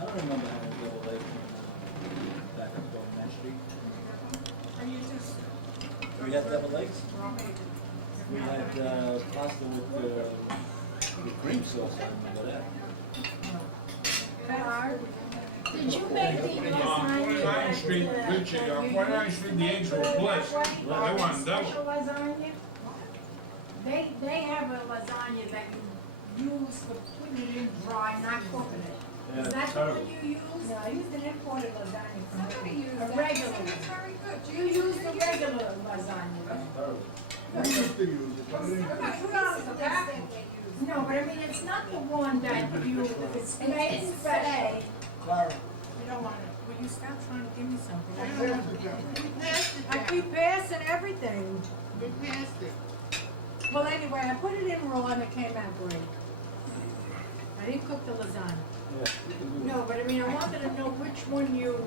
I don't remember having double legs back up on Main Street. And you just. We had double legs. We had pasta with cream sauce, I remember that. Did you make the On lasagna? 29th Street, Richie, on 29th Street, the eggs were bliss. I want double. Special lasagna? They have a lasagna that you use for putting it in dry, not cooking it. Yeah, Is that the terrible. one you use? No, I used an imported lasagna from Somebody Italy. used A that. regular It's one. very good. You use the regular lasagna. That's terrible. I used to use it, but I didn't. Somebody put on the packet. No, but I mean, it's not the one that you, it's made special. Clara, You don't want it. Will you stop trying to give me something? I I passed it down. I keep passing everything. We passed it. Well, anyway, I put it in raw and it came out great. I didn't cook the lasagna. Yeah, we can do No, but I mean, I wanted to know which one you,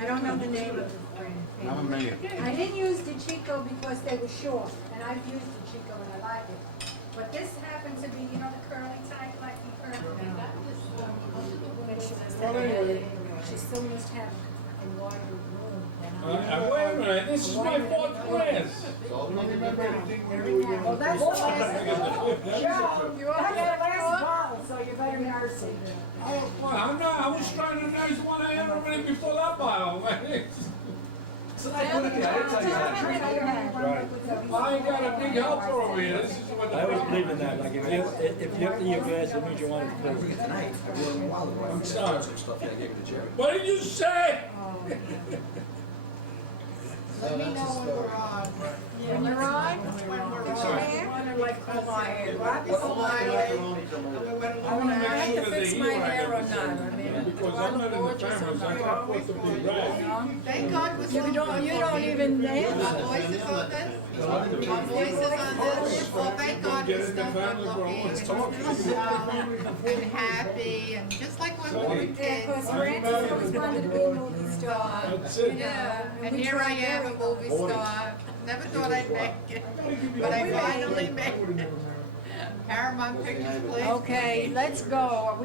I don't know the name of the brand. I'm a mayor. I didn't use the Chico because they were short, and I've used the Chico and I like it. But this happened to be, you know, the curly type, like the curly. Well, anyway. She still must have a wider room than I. Wait a minute, this is my fourth class. I don't remember anything when you were Well, that's the last bottle. Joe, you that's want the that last bottle, so you better nurse it. Well, I'm not, I was trying to nurse one I had already before that bottle. So I put it there, I didn't tell you that. I ain't got a big helper over here, this is what the I always problem believe in that, like if you empty your glass, it means you want it full. I'm sorry. What did you say? Let me know when we're on. When you're on? When we're on. I like pull my hair. Pull my hair. I wanna make I have sure to that fix the my heat hair or rack is not, I good. mean, Because do I'm I not look in the gorgeous or cameras, I not? can't put the big rag. Thank God for You don't even dance? Our voices on this. Our voices on this. Well, thank God Get we're it still in the family for good looking and happy and just like when we were Yeah, kids. because Francis always wanted to be a movie star. That's it. Yeah, and we here I tried am, a very movie star. Never thought I'd make it, but I finally made it. Paramount Pictures, please. Okay, let's go.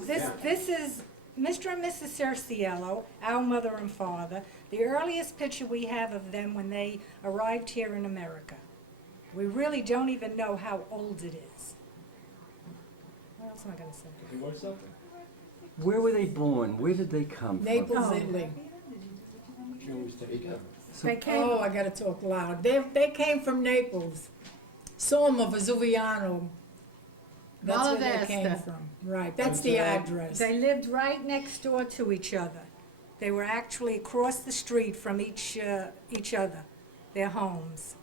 This is Mr. and Mrs. Cerciello, our mother and father. The earliest picture we have of them when they arrived here in America. We really don't even know how old it is. What else am I going to say? You want something? Where were they born? Where did they come from? Naples, Italy. She always take care of it. They came, oh, I gotta talk loud. They came from Naples. Somma, Vesuviano. That's where they came Maladesta. from. Right, that's the address. They lived right next door to each other. They were actually across the street from each other, their homes.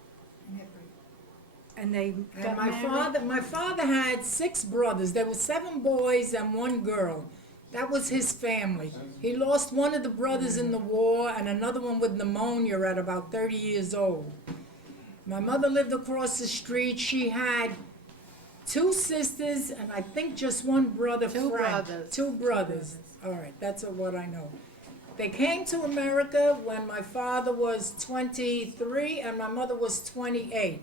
And they got married. My father had 6 brothers. There were 7 boys and 1 girl. That was his family. He lost one of the brothers in the war and another one with pneumonia at about 30 years old. My mother lived across the street. She had 2 sisters and I think just 1 brother, Two Frank. brothers. 2 brothers. All right, that's what I know. They came to America when my father was 23 and my mother was 28.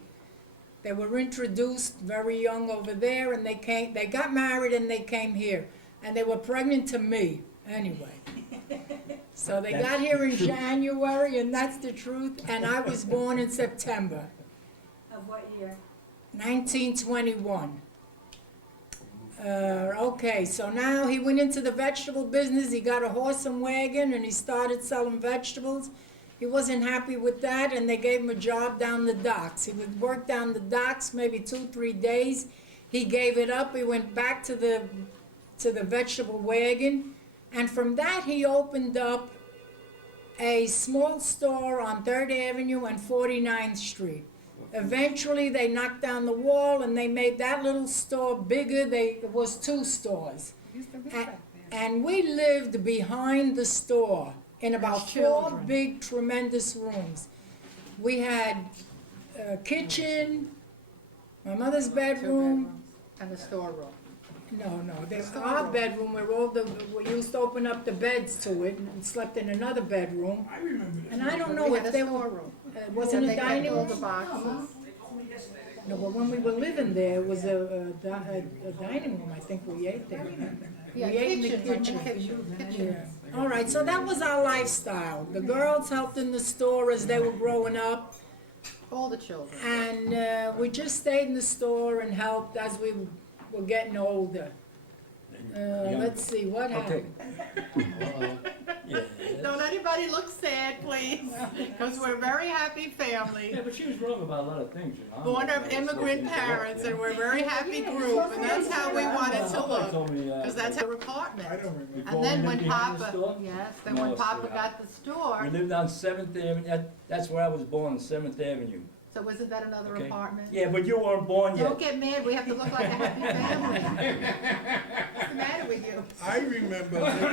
They were introduced very young over there and they got married and they came here. And they were pregnant to me, anyway. So they got here in January, and that's the truth, and I was born in September. Of what year? 1921. Okay, so now he went into the vegetable business. He got a horse and wagon, and he started selling vegetables. He wasn't happy with that, and they gave him a job down the docks. He would work down the docks maybe 2-3 days. He gave it up. He went back to the vegetable wagon, and from that he opened up a small store on 3rd Avenue and 49th Street. Eventually they knocked down the wall and they made that little store bigger. It was 2 stores. And we lived behind the store in about 4 big tremendous rooms. We had a kitchen, my mother's bedroom. And the storeroom. No, our bedroom, we used to open up the beds to it and slept in another bedroom. I remember that. And I don't know We if had a they were, storeroom. wasn't They a kept dining all the room? boxes. No, but when we were living there, it was a dining room, I think we ate there. Yeah, We ate in the kitchen, kitchen. Yeah. All right, so that was our lifestyle. The girls helped in the store as they were growing up, All the children. and we just stayed in the store and helped as we were getting older. Let's see, what Okay, happened? Yeah. Don't anybody look sad, please, because we're a very happy family. Yeah, but she was wrong about a lot of things, you know. Born of immigrant parents, and we're a very happy group, and that's how we want it to Somebody look. told me, Because that's our apartment. I don't remember. before And then we when lived behind the Papa, store, yes, then No, when it's Papa the- got the store, we lived on 7th Avenue, that's where I was born, on 7th Avenue. so wasn't that another Okay. apartment? Yeah, but you weren't born Don't yet. get mad, we have to look like a happy family. What's the matter with you? I remember living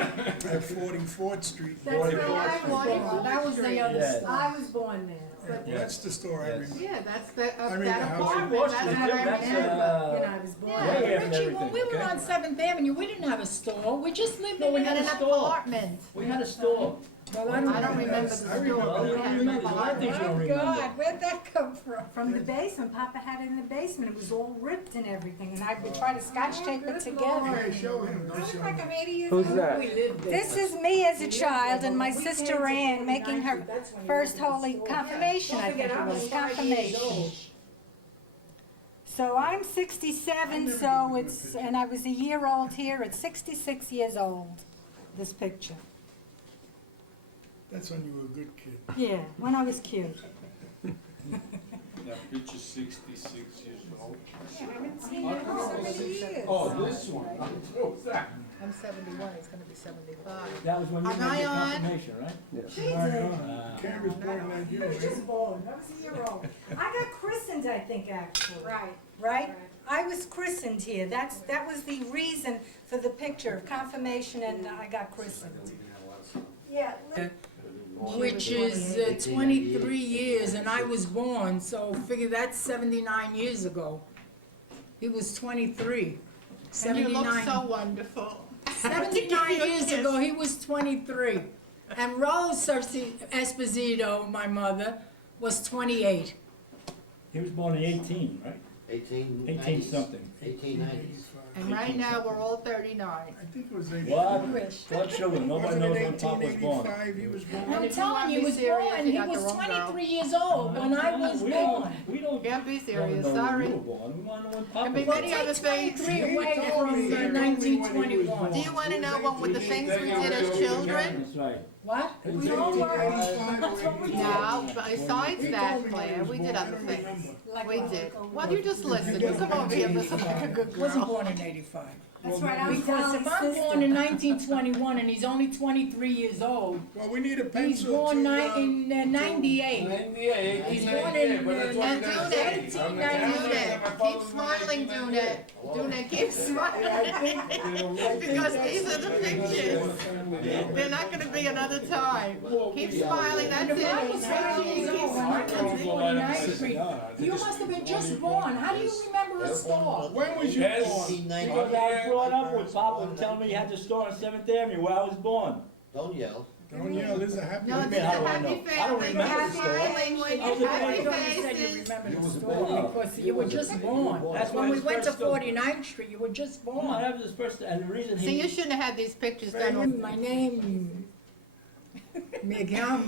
at 44th Street. That's where I was 44th born. That was the other Yeah. store. I was born there. That's the store I Yes. remember. Yeah, that's the, I mean, that the house- apartment, Washington, that's what I that's, remember. You know, I was born Yeah. Way there. after Richie, when we everything, were okay? on 7th Avenue, we didn't have a store, we just lived No, in we We had had a an store. apartment. We had a store. Well, I don't remember the I store, remember. but we Well, had you an remember, there's a lot of things apartment. you don't remember. God, where'd that come from? From the basement. Papa had it in the basement. It was all ripped and everything, and I would try to scotch tape it together. Hey, show him, don't show him. I'm 80 years who's old. that? We lived there. This is me as a child and my sister Ann making her That's when we first lived in the holy store. confirmation, Don't I think forget, it I was, 5 years confirmation. old. So I'm 67, so it's, and I was a year old here at 66 years old, this picture. That's when you were a good kid. Yeah, when I was cute. That picture's 66 years old. I haven't seen her for so many years. Oh, this one, what's that? I'm 71, it's gonna be 75. That was when you Am made I your on? confirmation, right? Karen was born like you, right? Just born, I was a year old. I got christened, I think, actually. Right. Right? I was christened here. That was the reason for the picture of confirmation, and I got christened. Yeah. Which is 23 years, and I was born, so figure that's 79 years ago. He was 23. And you look 79 so wonderful. 79 years ago, he was 23. And Rose Esposito, my mother, was 28. He was born in 18, right? 18 something. 85. And right now, we're all 39. I think it was 85. What? What children? Nobody knows when Papa was born. 1885 he was born. And I'm if you telling wanna you, be he was serious, born, you he got the was wrong girl. 23 years old when I was We born. don't, we don't. Can't be wanna serious, know when sorry. you were born. We wanna know when Papa Can be was many born. other things. 23 away from 1921. Do you wanna know what were the things we did as children? That's right. What? We all were. That's what we did. No, besides that, Claire, we did other things. We did. Well, you just listen, you come over here and listen like a good Wasn't girl. born in 85. That's right, I was Because if Sally's I'm sister. born in 1921 and he's only 23 years old, Well, we need a he's pencil born to, in 98. 98, He's born in, but that's what Now, you gotta Dunette, say. Dunette, I'm the camera, my keep father's smiling, 1998. Dunette. Dunette, keep smiling. Because these are the pictures. They're not gonna be another time. Keep smiling, that's If I was it. 5 years old when I was 49th Street, you must have been just born. How do you remember a store? when was you Yes. born? Because I was brought up with Papa telling me he had the store on 7th Avenue where I was born. Don't yell. Don't yell, this is a happy. No, What do this you is mean, a how do I happy know? I don't family, remember the happy store. family, I was a happy baby. You said you faces. remember the was a store baby. because you were just born. That's When why we his went to first store- 49th Street, you were just No, born. that was his first, and the reason See, he. you shouldn't have had these pictures done on. My name, Miguel.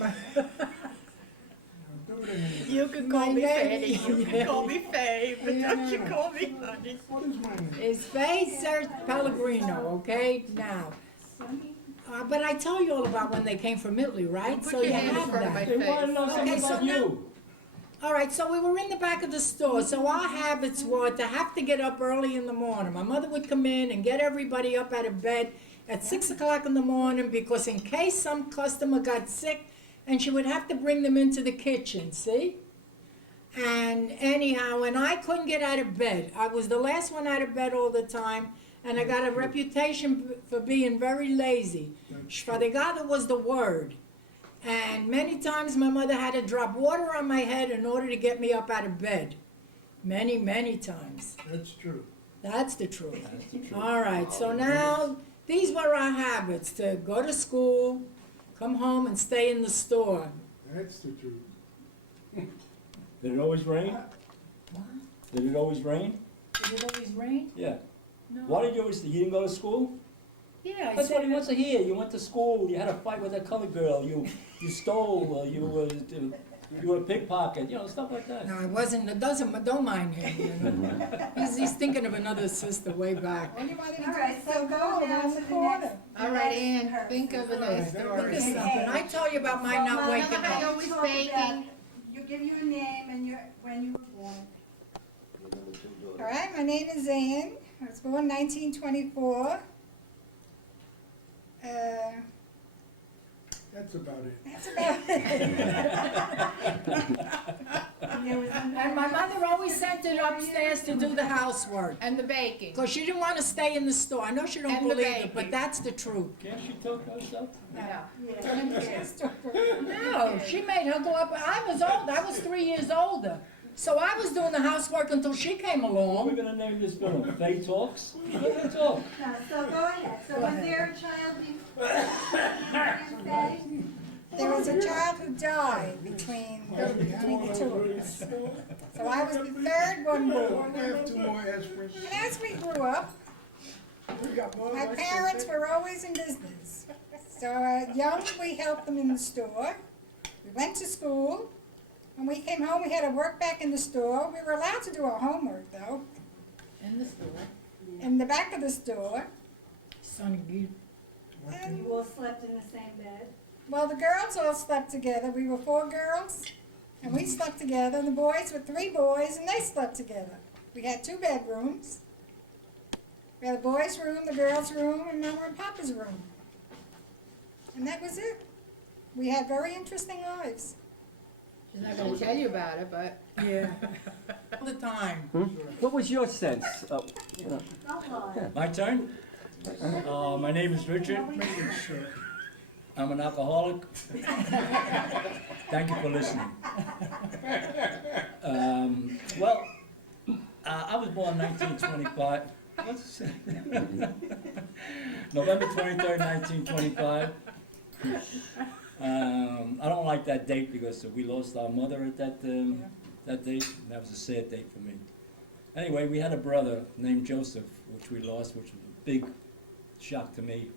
You can My call me name- Fanny, you can call me Faye, but don't you call me Honey. What is my name? Is Faye Pellegrino, okay? Now, but I tell you all about when they came from Italy, right? So Put your you hand in have front of my that. They wanna know face. something Okay, so about now- you. All right, so we were in the back of the store, so our habits were to have to get up early in the morning. My mother would come in and get everybody up out of bed at 6 o'clock in the morning because in case some customer got sick, and she would have to bring them into the kitchen, see? And anyhow, and I couldn't get out of bed. I was the last one out of bed all the time, and I got a reputation for being very lazy. Sfradigata was the word. And many times my mother had to drop water on my head in order to get me up out of bed. Many, many times. That's true. That's the truth. All right, so now, these were our habits, to go to school, come home and stay in the store. That's the truth. Did it always rain? What? Did it always rain? Did it always rain? Yeah. No. Why did you always, you didn't go to school? Yeah, I That's what he said, wants to hear. You went to school, you had a fight with a colored girl, you stole, you were a pickpocket, stuff like that. no, it wasn't, don't mind him, you know. He's thinking of another sister way back. Well, you might even All right, do so the go goal down down to the the corner. next. All right, Ann, think of another story. Think of something. I tell you about mine not waking Remember how you're up. always Talk baking? about- You give you a name and when you were born. All right, my name is Ann. I was born 1924. That's about it. That's about it. And my mother always sent it upstairs to do the housework. And the baking. Because she didn't want to stay in the store. I know she don't And the believe it, baking. but that's the truth. Can't she talk herself? Yeah. No, she made her go up. I was old. I was 3 years older. So I was doing the housework until she came What are along. we gonna name this film? Faye Talks? Let her talk. No, so go ahead. So was there a child before? There was a child who died between the two of us. So I was the third one born. We have 2 more aspirins. And as we grew up, We got more. my parents were always in business. So young, we helped them in the store. We went to school. When we came home, we had to work back in the store. We were allowed to do our homework, though, In the store. in the back of the store. Sonny, you. And, You all slept in the same bed? well, the girls all slept together. We were 4 girls, and we slept together. And the boys were 3 boys, and they slept together. We had 2 bedrooms. We had the boys' room, the girls' room, and now we're in Papa's room. And that was it. We had very interesting lives. She's not gonna tell you about it, but. Yeah. All the time. What was your sense? Don't lie. My turn? My name is Richard. I'm an alcoholic. Thank you for listening. Well, I was born 1925. What's November 23rd, 1925. I don't like that date because we lost our mother at that date. That was a sad date for me. Anyway, we had a brother named Joseph, which we lost, which was a big shock to me.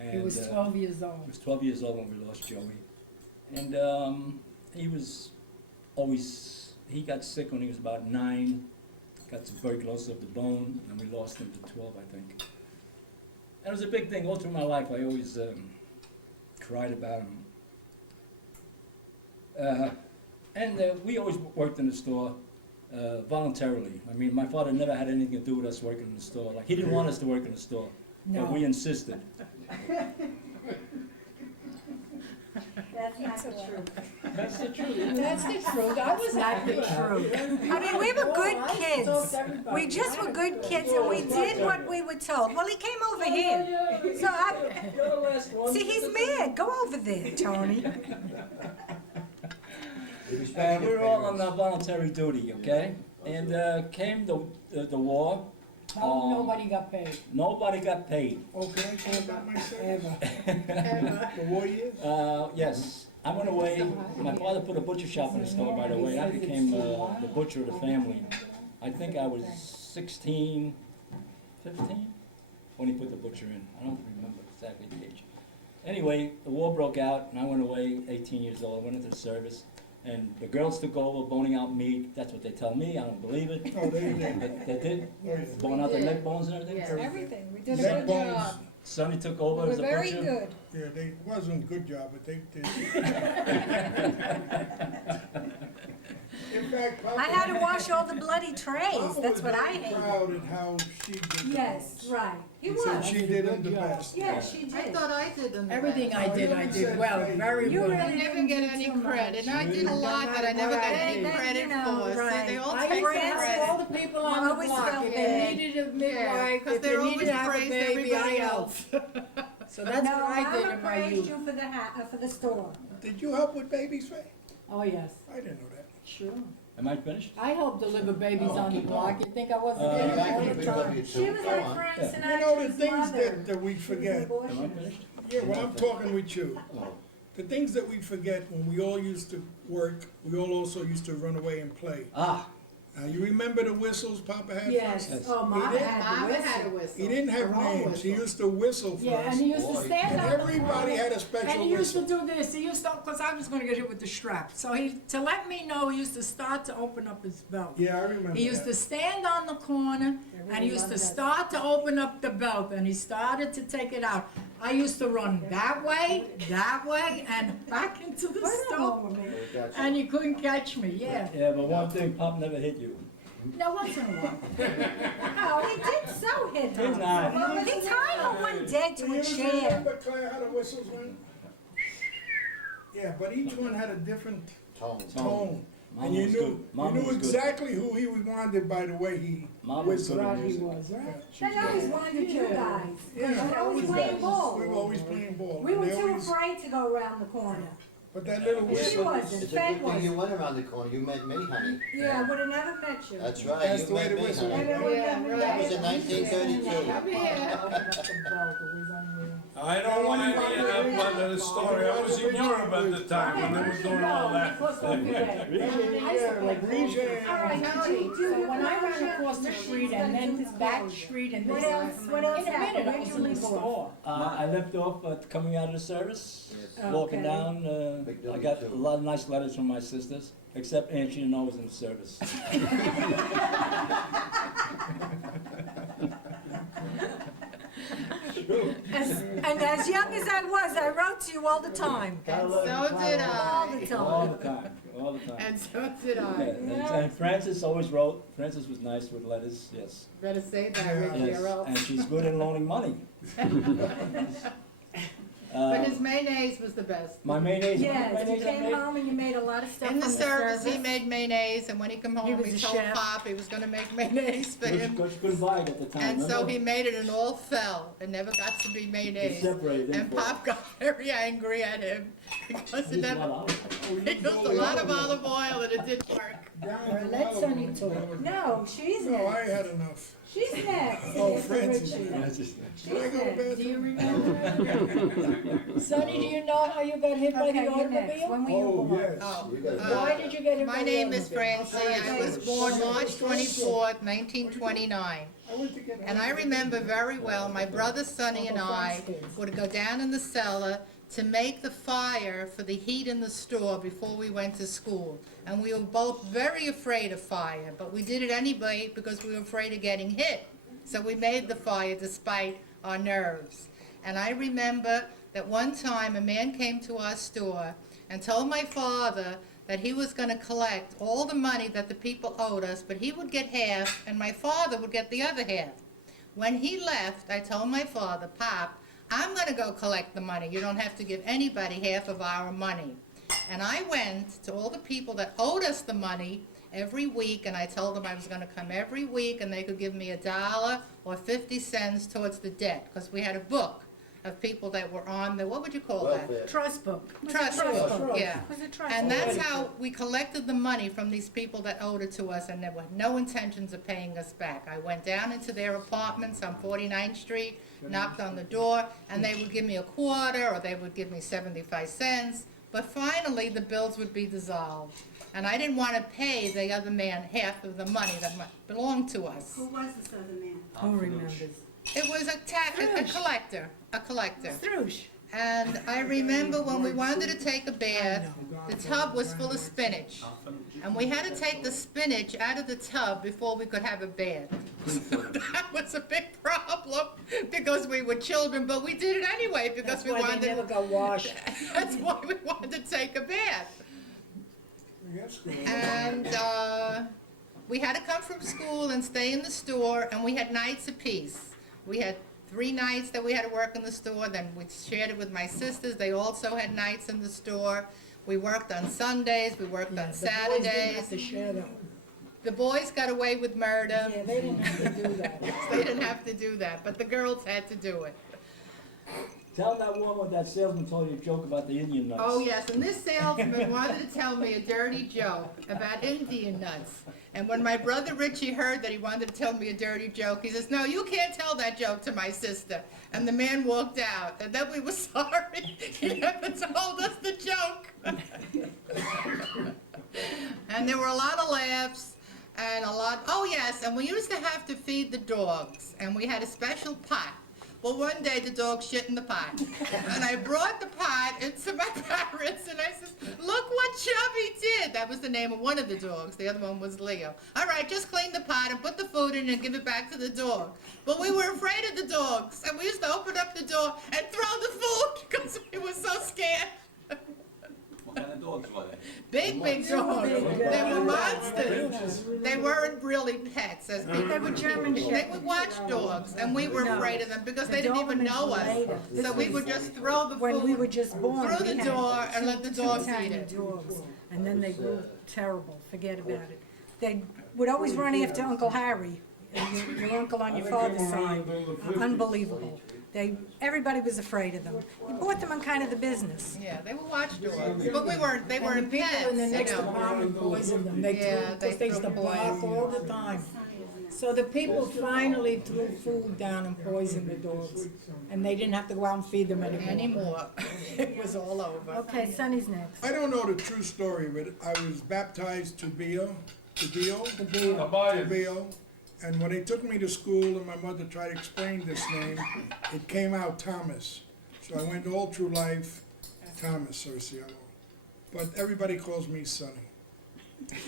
And, He was 12 years I old. was 12 years old when we lost Joey. And he was always, he got sick when he was about 9, got tuberculosis of the bone, and we lost him to 12, I think. And it was a big thing all through my life. I always cried about him. We always worked in the store voluntarily. I mean, my father never had anything to do with us working in the store. Like, he didn't want us to work in the store, No. but we insisted. That's not the truth. That's the truth. That's the truth. I was not the truth. I mean, we were good Oh, I kids. talked to everybody. We just were good kids, and we did what we were told. Well, he came over here. So You're the last one. see, he's mad. Go over there, Tony. We were all on voluntary duty, okay? And came the war. No, nobody got paid. Nobody got paid. Oh, can I talk about myself? Ever. The war years? Yes, I went away. My father put a butcher shop in the store, by the way. I became the butcher of the family. I think I was 16, 15 when he put the butcher in. I don't remember exactly the age. Anyway, the war broke out, and I went away, 18 years old. I went into the service. And the girls took over, boning out meat. That's what they tell me. I don't believe it. Oh, they did. But they did. Oh, yeah. Bone out the neck bones and everything. Yeah. Everything. We did a Neck good bones. job. Sonny took over We as were a very butcher. good. Yeah, they, it wasn't a good job, but they did. In fact, Papa. I had to wash all the bloody trays. Papa That's what I was very hated. proud at how she did the Yes, bones. right. He He said was. she did them the best. Yes, she I did. thought I did them. Everything I did well, very You well. I really never didn't get do any too credit. much. I did a lot that I never got any Right. credit You know, for. See, right. they all I take used to ask all credit. the people I on the always block felt if bad. they needed a midwife, because if they they're needed always to have a praised baby, everybody I else. helped. So that's what I did in my praised youth. you for the store. Did you help with babies, Faye? Oh, yes, I didn't know that. sure. Am I finished? I helped deliver babies on the block. You think I wasn't Uh, there back all in the time? She was like Frank You know, the Sinatra's things mother. that we forget. Am I finished? Yeah, when I'm talking with you, the things that we forget when we all used to work, we all also used to run away and play. Ah, You remember the whistles Papa had? Yes, Yes. oh, Mama did? had Mama the had a whistle. whistle. He didn't have Her own names. He whistle. used to whistle for Yeah, us. and he used to stand And on the everybody corner, had a special and he used to whistle. do this. He used to, because I was going to get hit with the strap. So to let me know, he used to start to open up his belt. Yeah, I remember He used that. to stand on the corner, and he used to start to open up the belt, and he started to take it out. I used to run that way, and back into the store, and you couldn't catch me, yeah. Yeah, but one thing, Pop never hit you. Now, once in a while. Oh, he did so hit her. Did not. He tied her one dead Do to you a chair. remember, Claire, how the whistles went? Yeah, but each one had a different tone. Mama And you was knew, good. Mama you knew was good. exactly who he wanted by the way he Mama was good whistled. at Right, he music. was, right? They always wanted you guys. Yeah, We were always playing ball. we were always playing ball. We were They too always- afraid to go around the corner. But that little She whistle, wasn't, It's a Fed good thing you wasn't. went around the corner, you met me, honey. Yeah, I would have never met you. That's right, That's you the way met the me, whistle honey. went. That was in 1932. Come here. Open up the belt, it was unreal. I don't want to get up under the story. I was in Europe at the time when they were doing all that. yeah, like Regis. All right, Tony, so when I ran across the street and then this back street and What this, else, what else in a minute, happened? I Where'd was you in the leave off? store. I left off coming out of the service, walking Okay. down, Big I W got too. a lot of nice letters from my sisters, except Aunt, she didn't know I was in the service. And as young as I was, I wrote to you all the time. And so did All I. the All time. the time, all the time. And so did Yeah, I. and Frances always wrote, Frances was nice with letters, yes. Better say that, Richie, Yes, or else. and she's good at loaning money. But his mayonnaise was the best. My mayonnaise, Yes, you mayonnaise I came made? home and you made a lot of stuff In from the service, he made mayonnaise, and when he come home, was he a told chef. Pop he was gonna make mayonnaise for him. Because she couldn't buy it at the time, And so remember? he made it and all fell. It never got to be It mayonnaise. separated. didn't And fall. Pop got very angry at him because it Used a never, lot of olive. he used a lot of olive oil and it didn't work. Down Let to Sonny Malibu. talk. No, she's No, I next. had enough. She's next. Oh, After Francis. Richie. Frances. Should I go to bed? Do you remember? Sonny, do you know how you got hit by Okay, the you're next. automobile? When were you Oh, born? yes. Oh, You got Why did you get hit by my the name is automobile? Francie. I was born March 24th, 1929. I went to get And I remember very well, my brother Sonny and I would go down in the cellar to make the fire for the heat in the store before we went to school. And we were both very afraid of fire, but we did it anyway because we were afraid of getting hit. So we made the fire despite our nerves. And I remember that one time a man came to our store and told my father that he was going to collect all the money that the people owed us, but he would get half and my father would get the other half. When he left, I told my father, Pop, I'm going to go collect the money. You don't have to give anybody half of our money. And I went to all the people that owed us the money every week, and I told them I was going to come every week, and they could give me $1 or 50 cents towards the debt, because we had a book of people that were on the, what would you call that? welfare. Trust book. Trust book, yeah. Was it trust And book? that's how we collected the money from these people that owed it to us, and there were no intentions of paying us back. I went down into their apartments on 49th Street, knocked on the door, and they would give me a quarter, or they would give me 75 cents. But finally, the bills would be dissolved. And I didn't want to pay the other man half of the money that belonged to us. Who was this other man? Who remembers? It was a collector, a collector. Strouche. And I remember when we wanted to take a bath, the tub was full of spinach. And we had to take the spinach out of the tub before we could have a bath. That was a big problem because we were children, but we did it anyway because That's we why they never wanted, got washed. that's why we wanted to take a bath. Yes, girl. And we had to come from school and stay in the store, and we had nights apiece. We had 3 nights that we had to work in the store, then we shared it with my sisters. They also had nights in the store. We worked on Sundays, we worked on The boys didn't have Saturdays. to share that. The boys got away with murder. Yeah, they didn't have to do that. They didn't have to do that, but the girls had to do it. Tell that woman that salesman told you a joke about the Indian nuts. Oh, yes, and this salesman wanted to tell me a dirty joke about Indian nuts. And when my brother Richie heard that he wanted to tell me a dirty joke, he says, no, you can't tell that joke to my sister. And the man walked out, and then we were sorry. He never told us the joke. And there were a lot of laughs. and oh yes, and we used to have to feed the dogs, and we had a special pot. Well, one day the dog shit in the pot, and I brought the pot into my parents, and I said, "Look what Chubby did." That was the name of one of the dogs. The other one was Leo. All right, just clean the pot and put the food in and give it back to the dog. But we were afraid of the dogs, and we used to open up the door and throw the food because we were so scared. What kind of dogs were they? Big dogs. They were monsters. They weren't really pets, as people. They were German They Shepherds. were watchdogs, and we were No. afraid of them because The they didn't even Dobermans know were us. later. So we would just throw the When we were food just born. through the we had door and let the dogs two eat tiny it. dogs, and then they grew terrible, forget about it. They would always run after Uncle Harry, your uncle on your father's side. Unbelievable. Everybody was afraid of them. You bought them on kind of the business. Yeah, they were watchdogs, but they weren't And the pets, people in the you next know. apartment poisoned them. They Yeah, threw, they because they used to threw bark poison. all the time. So the people finally threw food down and poisoned the dogs. And they didn't have to go out and feed them anymore. It was all over. Okay, Sonny's next. I don't know the true story, but I was baptized to Bio, and when they took me to school and my mother tried to explain this name, it came out Thomas. So I went all through life, Thomas Cerciello. But everybody calls me Sonny.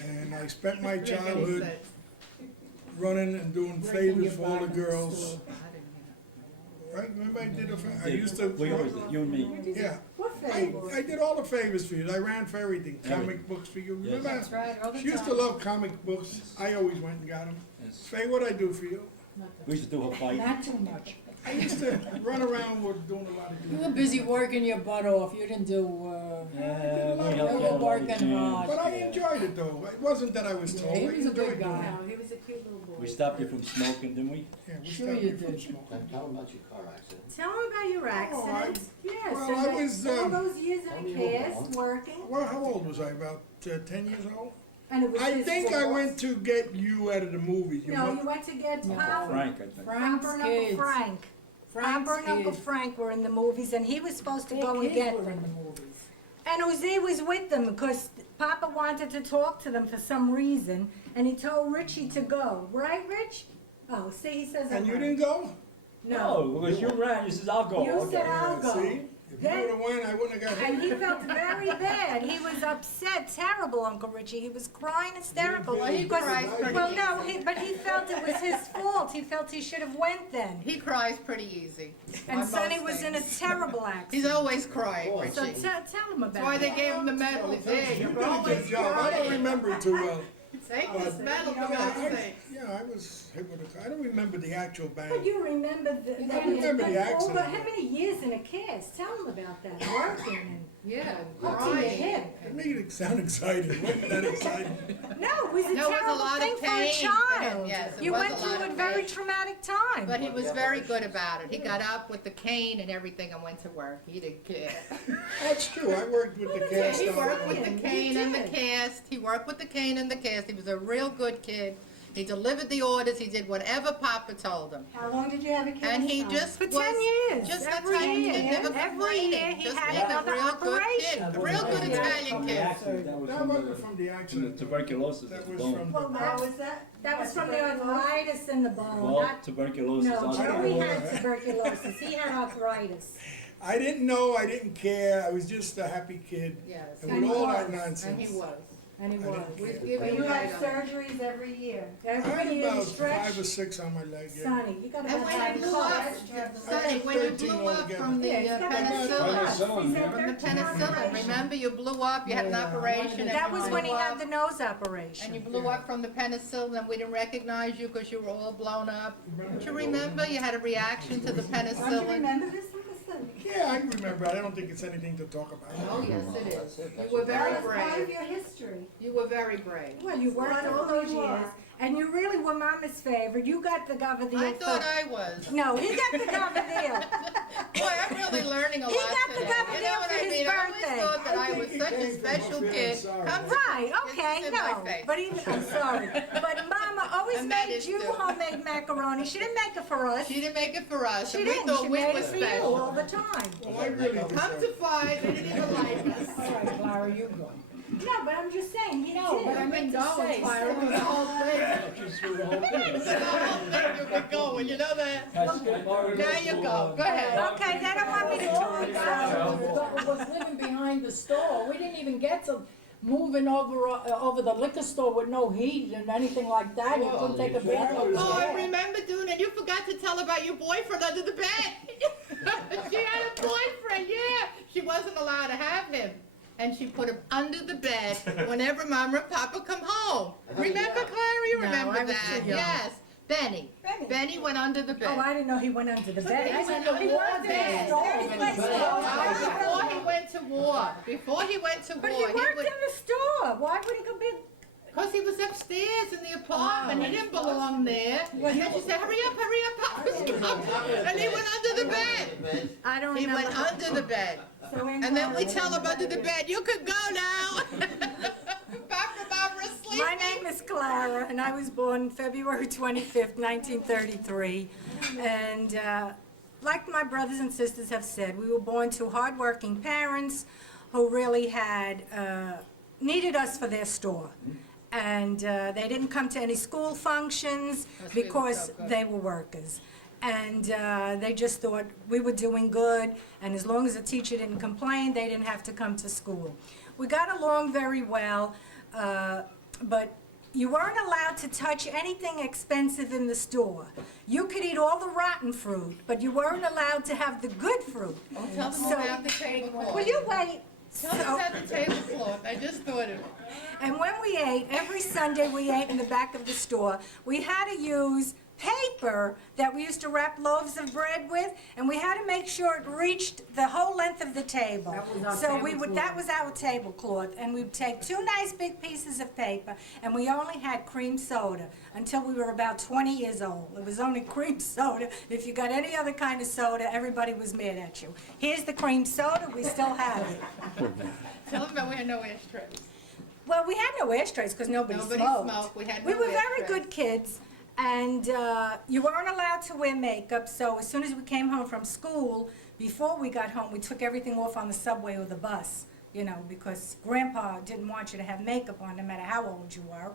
And I spent my childhood running and doing favors for all the girls. Right, remember I did I used to. We always did, you and me. Yeah. What I favor? did all the favors for you. I ran for everything. Comic books for you. Yes. Remember? That's right, all the She used to time. love comic books. I always went and got them. Yes. Faye, what'd I do for you? We used to do a fight. Not too much. I used to run around with doing a lot of You good. were busy working your butt off. You didn't do, Yeah, we helped you out were a lot. working hard. But I enjoyed it though. It wasn't that I was told. He I was a enjoyed good doing guy. it. He was a cute little boy. We stopped you from smoking, didn't we? Yeah, we Sure stopped you you from did. smoking. Tell them about your car accident. Tell him about your accident. Yeah, well, so I that- was, all those years in only a cast, one. working, Well, how old was I? About 10 years old? and it was I his think I fault. went to get you out of the movies. You No, mo- you went to get No. Papa. Frank, I think. Frank's Papa and Uncle kids. Frank. Frank's Papa and Uncle kids. Frank were in the movies, and he was supposed to Their go and kids get were in them. the movies. And Jose was with them because Papa wanted to talk to them for some reason, and he told Richie to go. Right, Rich? Oh, see, he says I'm And you right. didn't go? No. because you ran, you says, I'll go. You Okay. said I'll go. See? If you Then- would've won, I wouldn't have got And hit. he felt very bad. He was upset, terrible, Uncle Richie. He was crying hysterical. Well, he because- cries pretty Well, no, but he felt it was his fault. He felt he should have went then. He cries pretty easy. And on Sonny most was in a things. terrible accident. He's always crying, So Richie. tell him about That's why they it. gave him the medal. You There, did you're a good always job. I don't crying. remember it too well. Take this medal, for God's sake. Yeah, I was hit with a, I don't remember the actual bang. But you remember I remember the accident. But how many years in a cast? Tell him about that. Working Yeah, and up to your crying. hip. It made it sound exciting. It wasn't that exciting. No, it was a No, it was a terrible lot of thing for a pain for him, child. yes, it You was went a through lot a of very pain. traumatic time. But he was very good about it. He got up with the cane and everything and went to work. He didn't care. That's true. I worked with the cast. He on worked with it. the He cane and the did. cast. He worked with the cane and the cast. He was a real good kid. He delivered the orders. He did whatever Papa told him. How long did you have a kid? And he just For was 10 years. just a Every tiny year. kid, never Every complaining. year he Just had being a another real good kid, operation. a real good Italian From the kid. accident, that was That from wasn't the, from the from the accident. tuberculosis. That of the was bone. from Well, the. how was that? That was from the arthritis in the bone. Well, not- tuberculosis. No, also- Joey had tuberculosis. He had arthritis. I didn't know. I didn't care. I was just a happy kid. Yes, And And with he all that was. nonsense. and he was. And he was. We've But given you him had right on. surgeries every year. I had Every year you about stretch. 5 or 6 on my leg. Yeah. Sonny, you gotta And have when that you blew up, cuff. Sonny, when you 13 blew up altogether. from the Yeah, it's got penicillin, Penicillin, yeah. from the penicillin, remember you blew up, you had an Yeah. operation and That you was blew when he had up, the nose and you operation. blew up from the penicillin and we didn't recognize you because you were all blown up. Don't you remember? You had a reaction to the Don't you penicillin. remember this? Listen. Yeah, I remember. I don't think it's anything to talk about. Oh, yes, it is. That's You were it. very That was part of brave. your history. You were very brave. Well, you worked all those years, and you really were Mama's favorite. You got the Gavadil. I thought I was. No, he got the Gavadil. Boy, I'm really learning a He lot got the today. You know Gavadil what for I his mean? I always birthday. thought that I I was think such he a came from special feeling kid. sorry. Come Right, It's okay, in my no, face. but even, I'm sorry, but Mama always And that made is you true. homemade macaroni. She didn't make it for us. She didn't make it for us, She and we didn't. thought She we made were it for you all special. the time. Well, I really Come deserve to it. find, they didn't even like us. All right, Clara, you go. No, but I'm just saying, he No, but I did. meant to say, through the whole thing. Just threw the whole thing. You've been going, you know that? I skipped part of Now the you school, go, go ahead. Okay, they don't want me to talk. Was living behind the store. We didn't even get to moving over the liquor store with no heat and anything like that. You couldn't take a bath Oh, I upstairs. remember doing it. You forgot to tell about your boyfriend under the bed. She had a boyfriend, yeah. She wasn't allowed to have him. And she put him under the bed whenever Mama and Papa come home. Remember, Clara? You No, remember I was that? too young. Yes. Benny. Benny went under the bed. Oh, I didn't know he went under the bed. He I went said, under he the worked in bed. the store. Before he went to war. Before he went to But he war. worked in the store. Why would he go be? Because he was upstairs in the apartment. He didn't belong there. And then she said, hurry up, Papa's coming. And he went under the bed. I don't He remember. went under the bed. So in And then we Clara- tell him under the bed, you could go now. Barbara's sleeping. My name is Clara, and I was born February 25th, 1933. And like my brothers and sisters have said, we were born to hardworking parents who really had needed us for their store. And they didn't come to any school functions because they were workers. And they just thought we were doing good, and as long as the teacher didn't complain, they didn't have to come to school. We got along very well, but you weren't allowed to touch anything expensive in the store. You could eat all the rotten fruit, but you weren't allowed to have the good fruit. Oh, tell them about the tablecloth. Will you wait? Tell them about the tablecloth. I just thought of it. And when we ate, every Sunday we ate in the back of the store, we had to use paper that we used to wrap loaves of bread with, and we had to make sure it reached the whole length of the table. So we would, that was our tablecloth, and we'd take two nice big pieces of paper, and we only had cream soda until we were about 20 years old. It was only cream soda. If you got any other kind of soda, everybody was mad at you. Here's the cream soda, we still have it. Tell them that we had no ashtrays. Well, we had no ashtrays because nobody smoked. We had no We were very ashtrays. good kids, and you weren't allowed to wear makeup, so as soon as we came home from school, before we got home, we took everything off on the subway or the bus, you know, because Grandpa didn't want you to have makeup on no matter how old you were.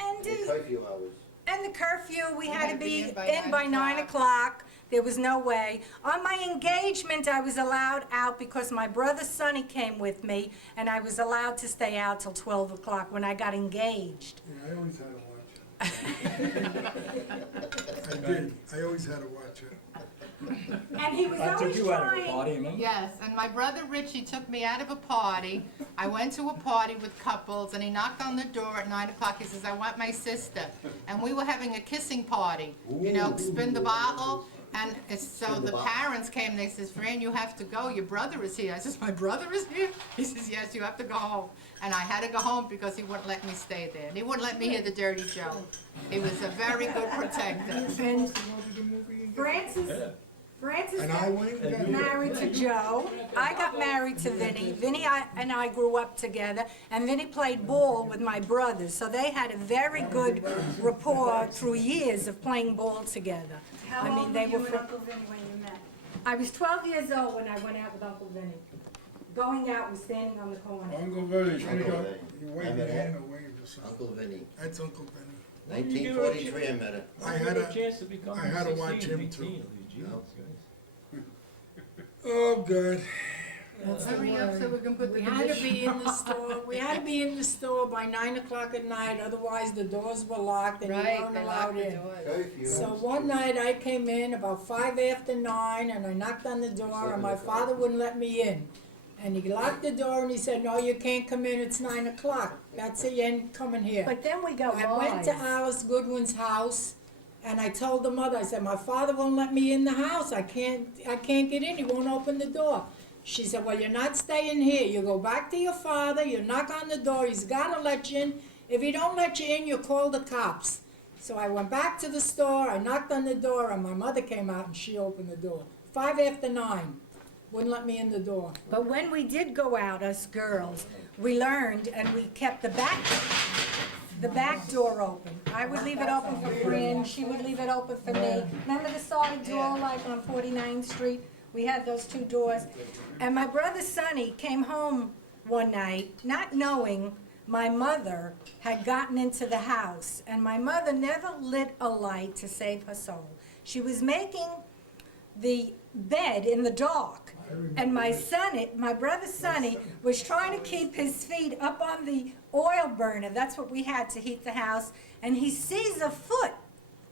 And The curfew hours. and the curfew, we had to be in in by by 9 o'clock. There was no way. On my engagement, I was allowed out because my brother Sonny came with me, and I was allowed to stay out till 12 o'clock when I got engaged. Yeah, I always had to watch it. I did. I always had to watch it. And he was I took always you out of a trying. party, remember? Yes, and my brother Richie took me out of a party. I went to a party with couples, and he knocked on the door at 9 o'clock. He says, I want my sister. And we were having a kissing party, you know, spin the bottle. And so the parents came, and they says, Fran, you have to go, your brother is here. I says, my brother is here? He says, yes, you have to go home. And I had to go home because he wouldn't let me stay there. And he wouldn't let me hear the dirty joke. He was a very good protector. And Francis And I went and got got married to Joe. I got married to Vinny. Vinny and I grew up together, and Vinny played ball with my brothers. So they had a very good rapport through years of playing ball together. How old were you and Uncle Vinny when you met? I was 12 years old when I went out with Uncle Vinny. Going out was standing on the corner. Uncle Vinny, Uncle speak up. Vinny. You I wave met your hand him. or wave or something. Uncle Vinny. That's Uncle Benny. 1943 I met him. I had a chance to become I had to watch 16, him 18, too. Jesus No. Christ. Oh, good. Hurry up so we can put the We had to condition be in the store, we had to be in the store by 9 o'clock at night, otherwise the doors were locked and you Right, weren't they allowed locked the in. doors. Curfew. So one night I came in about 5 after 9 and I knocked on the door and my father wouldn't let me in. And he locked the door and he said, no, you can't come in, it's 9 o'clock. That's it, you ain't coming here. But then we got I went to wise. Alice Goodwin's house and I told the mother, I said, my father won't let me in the house. I can't get in, he won't open the door. She said, well, you're not staying here. You go back to your father, you knock on the door, he's gotta let you in. If he don't let you in, you call the cops. So I went back to the store, I knocked on the door, and my mother came out and she opened the door. 5 after 9, wouldn't let me in the door. But when we did go out, us girls, we learned and we kept the back door open. I would leave it open for Fran, she would leave it open for me. Remember the solid door like on 49th Street? We had those two doors. And my brother Sonny came home one night, not knowing my mother had gotten into the house, and my mother never lit a light to save her soul. She was making the bed in the dark, and my brother Sonny was trying to keep his feet up on the oil burner. That's what we had to heat the house, and he sees a foot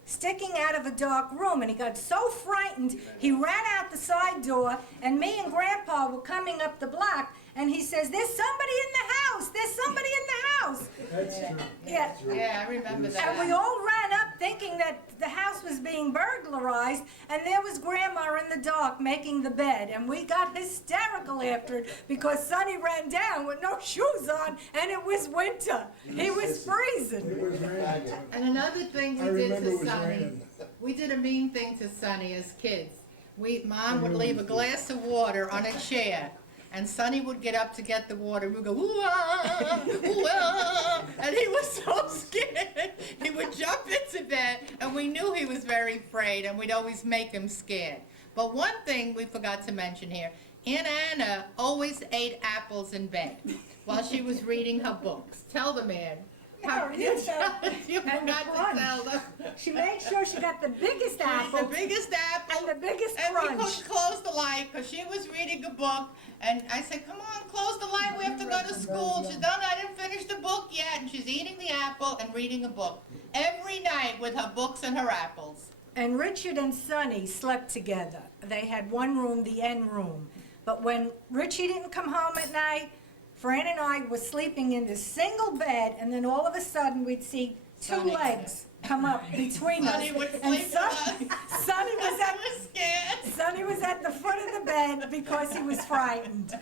sticking out of a dark room, and he got so frightened, he ran out the side door, and me and Grandpa were coming up the block, and he says, "There's somebody in the house! There's somebody in the house!" That's true. Yeah. Yeah, I remember that. And we all ran up thinking that the house was being burglarized, and there was Grandma in the dark making the bed, and we got hysterical after it because Sonny ran down with no shoes on, and it was winter. He was freezing. It was raining. And another thing I we did remember it to was Sonny, raining. we did a mean thing to Sonny as kids. Mom would leave a glass of water on a chair, and Sonny would get up to get the water. We'd go, ooh-ah, ooh-ah, and he was so scared. He would jump into bed, and we knew he was very afraid, and we'd always make him scared. But one thing we forgot to mention here, Aunt Anna always ate apples in bed while she was reading her books. Tell the man. You forgot to tell them. She made sure she got the biggest apple. The biggest apple. And the biggest And we crunch. couldn't close the light because she was reading a book. And I said, "Come on, close the light. We have to go to school." She's done. I didn't finish the book yet. And she's eating the apple and reading a book every night with her books and her apples. And Richard and Sonny slept together. They had one room, the end room. But when Richie didn't come home at night, Fran and I were sleeping in this single bed, and then all of a sudden we'd see two Sonny. legs come up between us. Sonny would And sleep with us. Sonny was I was scared. Sonny was at the foot of the bed because he was frightened.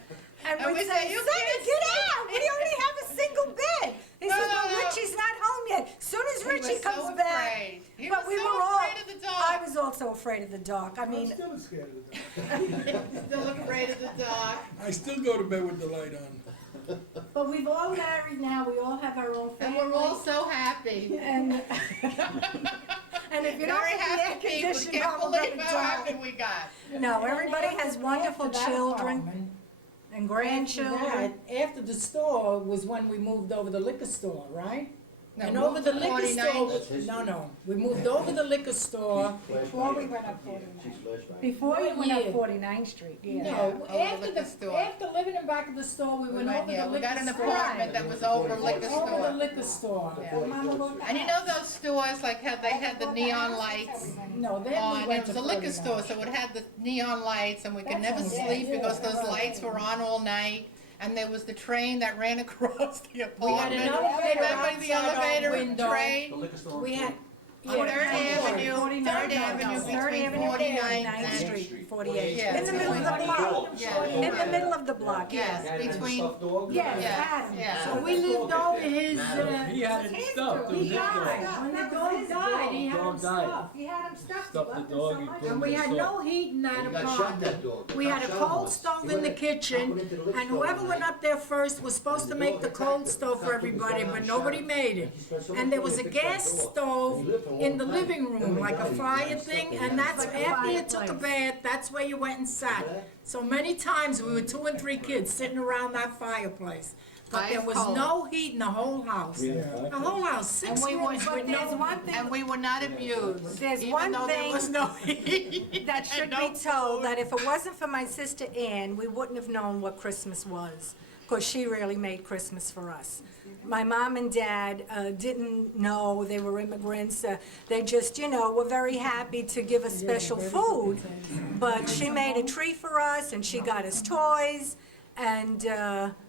And And we'd we say, say, "You "Sonny, can't get sleep." out! We only have a single bed." He says, No, "Well, no. Richie's not home yet. Soon as He Richie was comes so back." afraid. He But was we so were all. afraid of the dark. I was also afraid of the dark. I I'm mean, still scared of the dark. Still afraid of the dark. I still go to bed with the light on. but we've all married now. We all have our own And family. we're all so happy. And if you don't Very have the air happy people. conditioning Can't on, we're believe gonna how happy die. we got. No, everybody has wonderful After that children apartment, and After grandchildren. that, after the store was when we moved over the liquor store, right? No, And over the moved to liquor 49. store, That's history. no, we moved over the liquor store. Before we went up 49. She's flashback. Before you went up Yeah. 49th Street, yeah. No, over the after liquor store. after living in back of the store, we went over the Yeah, we got an liquor store. apartment that was over liquor Over the store. liquor store. Yeah. Mama, And you know those stores, like how they had the neon lights No, then we on, went it was to a liquor 49. store, so it had the neon lights, and we could That's never on- sleep yeah, because those right. lights were on all night. And there was the train that ran across the We had apartment. an elevator Remember the outside our elevator window. train? We had, On Third Avenue, 49th, Third Avenue Third between Avenue, 49th 49th and. Street, 48. Yeah. In the middle of the block. Yeah. In the middle of the block, yes. Yes, between, Yes, yeah, Adam. yeah. so we lived over his, He had it stuffed. It was he his dog. died. When the dog died, he had him Dog died. stuffed. He had him stuffed. Stuffed the He loved him dog, so he much. put And we had Stuffed. no heat in that You got shot, apartment. that dog. We had a Got shot cold once. stove He in the went kitchen, went into the liquor and store whoever one went night. up there first was supposed to make the cold stove for everybody, but nobody made it. And there was a gas stove in the living room, like a fire thing, and that's, after you took a bath, that's where you went and sat. So many times, we were 2 and 3 kids sitting around that fireplace. But there was no heat in the whole house. We had a The whole house, 6 And we rooms were- with There's no. one thing and we were not abused, There's even one though there thing was no heat. that should and no be told, food. that if it wasn't for my sister Ann, we wouldn't have known what Christmas was, because she really made Christmas for us. My mom and dad didn't know, they were immigrants, they just, were very happy to give us special food, but she made a tree for us, and she got us toys, and,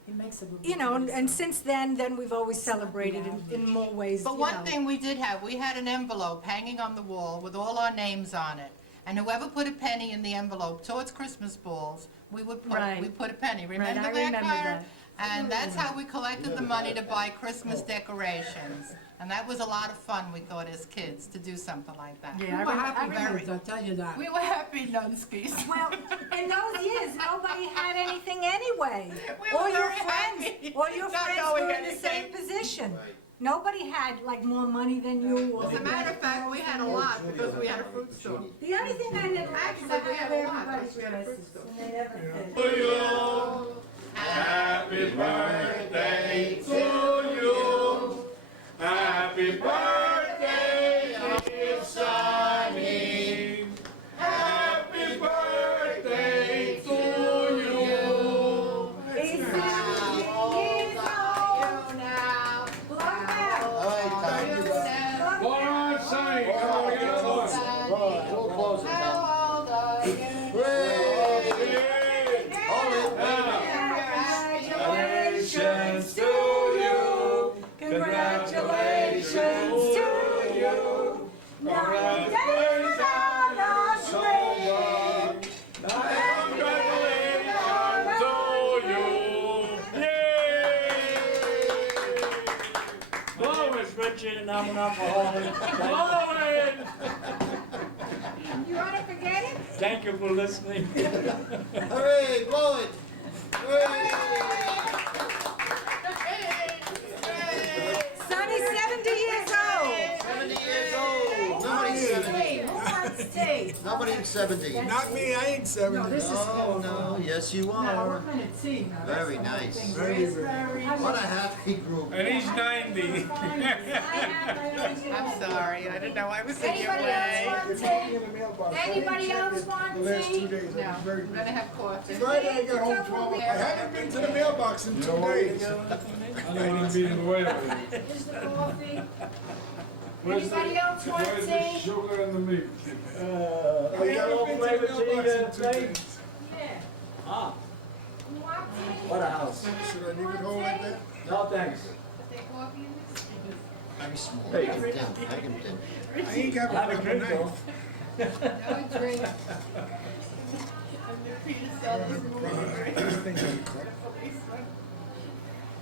He makes a good and since then we've always celebrated in more ways, But one thing we did have, we had an envelope hanging on the wall with all our names on it. And whoever put a penny in the envelope towards Christmas balls, we Right. put a penny. Remember I that, remember Carter? that. And that's how we collected the money to buy Christmas decorations. And that was a lot of fun, we thought, as kids, to do something like that. Yeah, We were happy remember- kids, I'll tell you that. We were happy nunskies. Well, in those years, nobody had anything anyway. We were All your very friends, happy all your not friends knowing were in the same anything. position. Right. Nobody had like more money than you. Or As a matter of fact, we had a lot because we had a fruit store. The only thing I didn't like is Actually, that we I had had a lot everybody's because we had a fruit dresses, store. and they never fit. Happy birthday to you. Happy birthday, dear Sonny. Happy birthday to you. He's 70 years old. Now, Blow out. All right, thank you, brother. Go on, Sonny, come on, get a one. We'll close it now. how old are you? Hooray! Hold it. Congratulations to you. Congratulations to you. Now the days are not great. Congratulations to you. Yay! Blow it, Richard, and I'm an alcoholic. Blow it! You wanna forget it? Thank you for listening. Hooray, blow it. Hooray! Sonny's 70 years old. 70 years old. Nobody's 70. Who wants tea? Nobody's 70. Not me, I ain't 70. No, this is No, no, yes you Now, are. what kind of tea now? That's Very the whole nice. thing. Very, very Raspberry. What a happy group. And he's 90. I'm sorry, I didn't know I was in your Anybody else way. want It's tea? in the mailbox. I didn't Anybody check else it want the last 2 tea? days. No, I was very I'm gonna have coffee. Friday I got home 12. I haven't been to the mailbox in 2 days. I don't want to be in the way of it. Is the coffee? Where's the- Anybody else want Where's the tea? sugar and the meat? I You got a haven't little been to flavor the tea, mailbox in 2 Faye? days. Yeah. Ah, You want tea? what a house. Should I leave it home like that? No, thanks. Is there coffee in this? Very small. Hey. Make 'em thin, make 'em thin. I ain't got Have a a drink, though. knife. No drink. And the Peter Sellers movie drink. This thing's on cut. Policeman.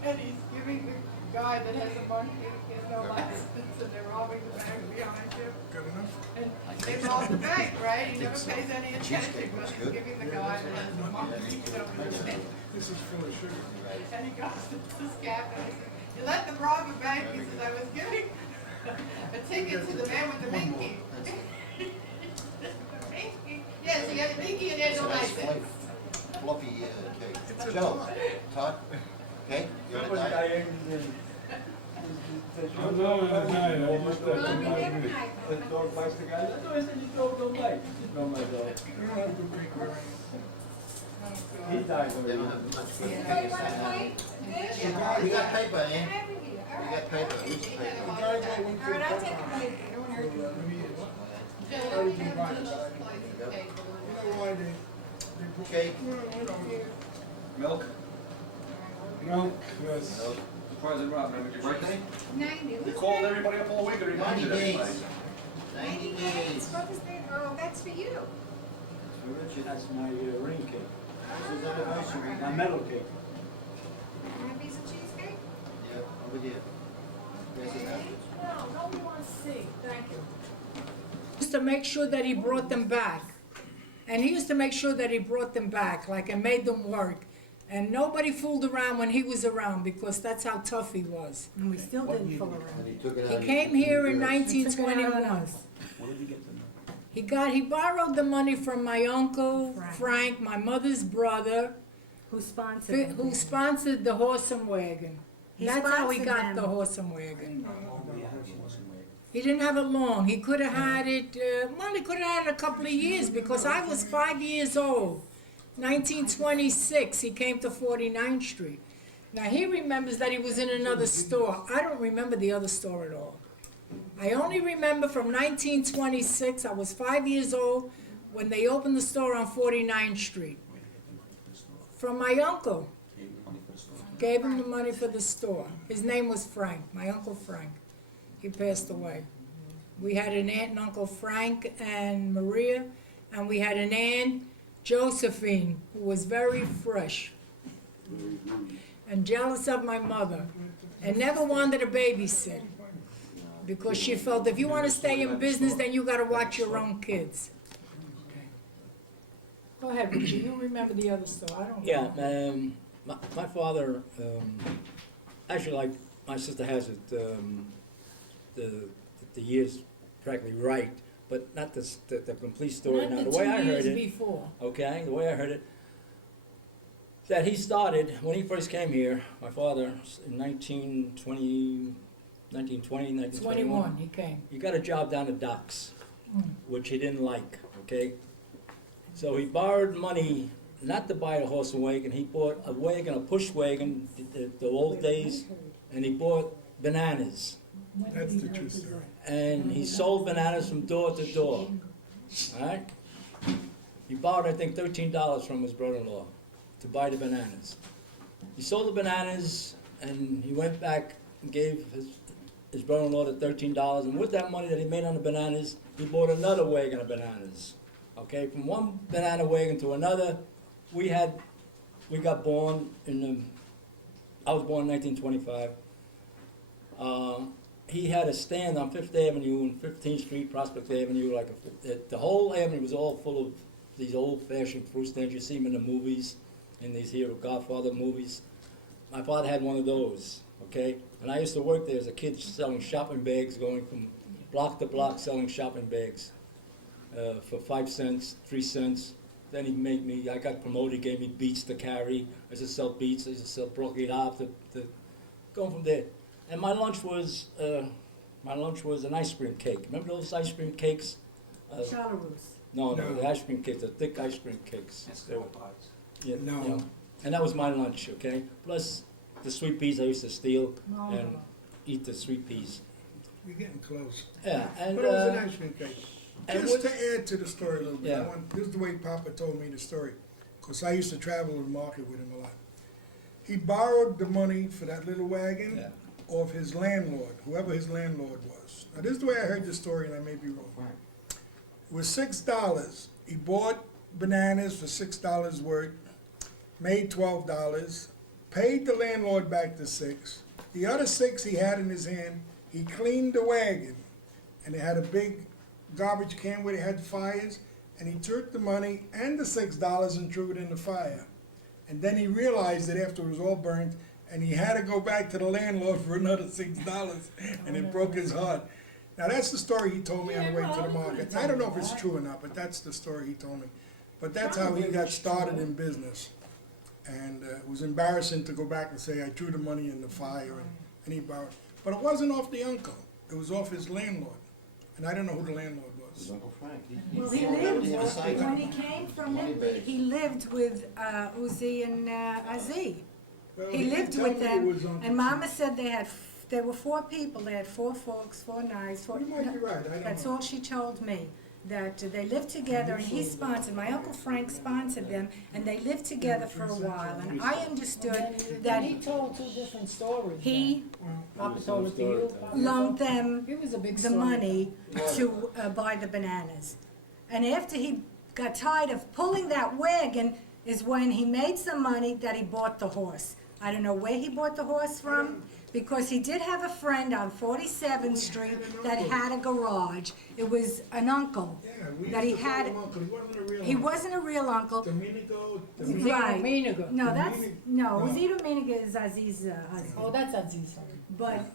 And he's giving the guy that has a monkey, he has no license, and they're robbing the bank behind him. Got enough? And they rob the bank, right? He never pays any attention, Cheesecake but was he's good. giving the guy that has the monkey, you know, This is full of sugar. and he goes to this captain, and he says, "You let them rob a bank," he says, "I was giving a ticket to the man with the minky." The minky? Yes, he had a minky and he had It's a no nice license. fluffy cake. Joe, Todd, okay? You want a Somebody diet? I'm going to die. I just Well, have we to get buy a meat. knife. The dog bites the guy. No, I said you don't bite. No, my dog. You don't have a good cake where I He died They already. don't have much good Anybody want a cakes. plate? Dish? We got paper, Ann. Have it here. All We right. got paper, use the paper. The guy got one All right, I'll thing take a plate. Don't hurt you. let me eat it. Joe, Already let me been have buying two it. slices of cake. You know why they put. Cake. Milk? Milk, yes. No, Surprising Rob, remember your birthday? 90. You Who's called that? everybody up all week and 90 reminded days. everybody. 90 It's days. Father's Day. Oh, that's for you. For Richard, That's my ring cake, this is anniversary. my metal cake. Want a piece of cheesecake? Yeah, over here. There's his napkins. No, nobody wants tea, thank you. Used to make sure that he brought them back. And he used to make sure that he brought them back, like, and made them work. And nobody fooled around when he was around, because that's how tough he was. And we still didn't fool And around. he took it He out. came here in Took it out on 1921. us. What did you get to know? He borrowed the money from my uncle, Frank. Frank, my mother's brother, Who sponsored it? who sponsored the horse and wagon. He That's how he sponsored got them. the horse and wagon. Oh, yeah, it wasn't weird. He didn't have it long. He could have had it, well, he could have had it a couple of years because I was 5 years old. 1926, he came to 49th Street. Now, he remembers that he was in another store. I don't remember the other store at all. I only remember from 1926, I was 5 years old, when they opened the store on 49th Street. From my uncle. Gave him the money for the store. His name was Frank, my Uncle Frank. He passed away. We had an aunt and Uncle Frank and Maria, and we had an aunt, Josephine, who was very fresh and jealous of my mother, and never wanted to babysit, because she felt if you want to stay in business, then you got to watch your own kids. Go ahead, Richie, you remember the other store, I don't Yeah, know. my father, actually, like my sister has it, the years practically right, but not the complete story. Not Now, the the way 2 I heard years it, before. okay, the way I heard it, that he started, when he first came here, my father, in 1920, 1921. 21, he came. He got a job down the docks, which he didn't like, okay? So he borrowed money not to buy a horse and wagon. He bought a wagon, a push wagon, the old days, and he bought bananas. That's the true story. And he sold bananas from door to door, all right? He borrowed, I think, $13 from his brother-in-law to buy the bananas. He sold the bananas, and he went back and gave his brother-in-law the $13, and with that money that he made on the bananas, he bought another wagon of bananas. Okay, from one banana wagon to another, we got born I was born in 1925. He had a stand on Fifth Avenue and 15th Street, Prospect Avenue, the whole avenue was all full of these old-fashioned fruit stands. You see them in the movies, in these here Godfather movies. My father had one of those, okay? And I used to work there as a kid selling shopping bags, going from block to block selling shopping bags for 5 cents, 3 cents. Then he made me, I got promoted, gave me beets to carry. I used to sell beets, I used to sell broccoli rabe, going from there. And my lunch was an ice cream cake. Remember those ice cream cakes? Chalaroos. No, No. the ice cream cakes, the thick ice cream cakes. They were- Pods. Yeah, No. you know, and that was my lunch, okay? Plus the sweet peas I used to steal and eat the sweet peas. You're getting close. Yeah, and But it was an ice cream cake. and Just what- to add to the story a little bit, Yeah. this is the way Papa told me the story, because I used to travel and market with him a lot. He borrowed the money for that little wagon yeah, of his landlord, whoever his landlord was. Now, this is the way I heard the story, and I may be wrong. It was $6. He bought bananas for $6 worth, made $12, paid the landlord back the $6. The other $6 he had in his hand, he cleaned the wagon, and it had a big garbage can where they had the fires, and he took the money and the $6 and threw it in the fire. And then he realized that after it was all burnt, and he had to go back to the landlord for another $6, and it broke his heart. Now, that's the story he told me on the way to the market. And I don't know if it's true or not, but that's the story he told me. But that's how he got started in business. And it was embarrassing to go back and say, I threw the money in the fire, and he borrowed. But it wasn't off the uncle, it was off his landlord. And I don't know who the landlord was. Uncle Frank. Well, he sold everything in the lived, site. when he came from 20 Italy, bags. he lived with Uzi and Aziz. Well, He didn't lived tell with me it them, was Uncle and Mama Frank. said there were 4 people, they had 4 forks, 4 knives, 4. You might be right, I don't That's know. all she told me, that they lived together, and he sponsored, my Uncle Frank sponsored them, and they lived together for a while, and I understood that He told 2 different stories. he Papa told it to you. Papa loaned told- them It was a big the story. money to buy the bananas. And after he got tired of pulling that wagon is when he made some money that he bought the horse. I don't know where he bought the horse from, because he did have a friend on 47th Street that had a garage. It was an uncle Yeah, we that he used to call had. him uncle. He wasn't a real He uncle. wasn't a real uncle. Domenico, Right. Domenico. No, that's, no, No. Zito Miniga is Aziz husband. Oh, that's Aziz. But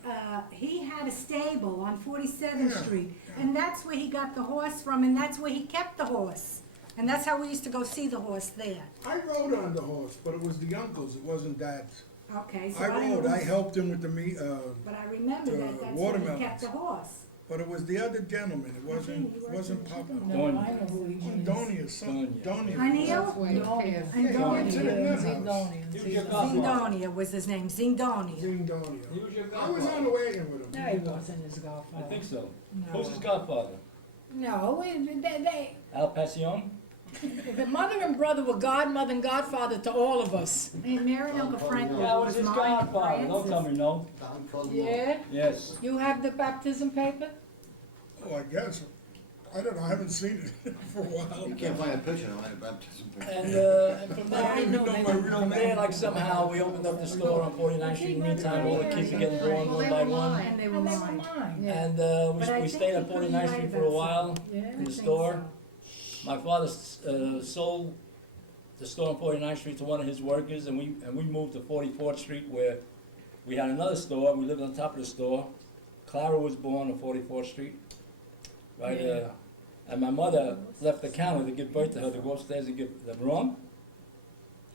he had a stable on 47th Yeah. Street, and that's where he got the horse from, and that's where he kept the horse. And that's how we used to go see the horse there. I rode on the horse, but it was the uncle's, it wasn't dad's. Okay, so I I rode, don't I helped him with the meat, but I remember the that that's where he watermelons. kept the horse. but it was the other gentleman, it wasn't Papa. No, I know who he is. Donia, some, Donia. Anil? Donia. And Yeah, he went to the Donia. nut house. He was your Zindonia. godfather. Zindonia was his name, Zindonia. Zing Donia. He was your I was on godfather. the wagon with him. No, he wasn't his I godfather. think so. No. Who's his godfather? No, Al Passion? the mother and brother were godmother and godfather to all of us. And Mary and Uncle Frank Yeah, I was was his mine, godfather. Don't tell Francis. me no. Don Frozen. Yeah? Yes. You have the baptism paper? Oh, I guess, I don't know, I haven't seen it for a while. You can't find a picture of my baptism picture. And from I there, don't even know my real from there, name. like somehow we opened up the store on 49th Street. Meantime, all the kids are getting born one by one. And they were And they were mine. mine. And But I we think stayed he on could be 49th right Street for about a while Yeah. in the think store. My father sold the store on 49th Street to one of his workers, and we moved to 44th Street where we had another store. We lived on top of the store. Clara was born on 44th Street, right? And my mother left the counter to give birth to her to go upstairs and give the rum.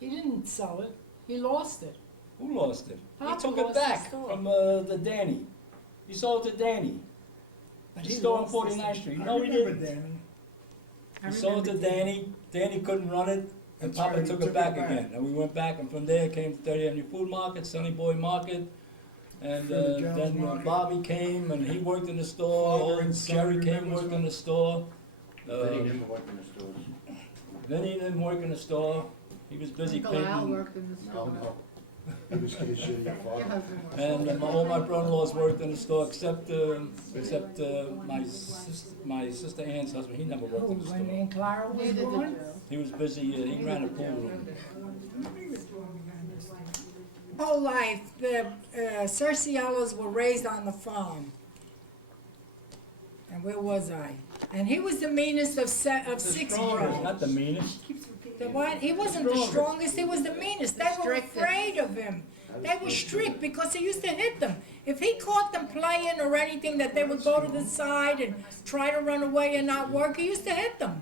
He didn't sell it. He lost it. Who lost it? He Papa took lost it the back store. from the Danny. He sold it to Danny. But The he store on lost the 49th Street. I No, he remember didn't. Danny. I He sold it to remember Danny. Danny couldn't run it, and That's Papa right, he took took it back it back. again. And we went back, and from there came 30th Avenue Food Market, Sunny Boy Market. And Philly Jones then Market. Bobby came, and he worked in the store. Father and Old son, Jerry came, remember worked some? in the store. Then he never worked in the stores. Then he didn't work in the store. He was busy Uncle Al painting. worked in the store. No. He was his, your Your father. husband worked. And all my brother-in-laws worked in the store, except my sister Ann's husband. He never worked in the When store. Aunt Clara was Neither did born? Joe. He was busy. He ran a pool room. Whole life, the Cerciellos were raised on the farm. And where was I? And he was the meanest of The six strongest, brothers. not the meanest. The what? He wasn't the strongest, he was the meanest. They were Strictest. afraid of him. They were strict because he used to hit them. If he caught them playing or anything, that they would go to the side and try to run away and not work, he used to hit them.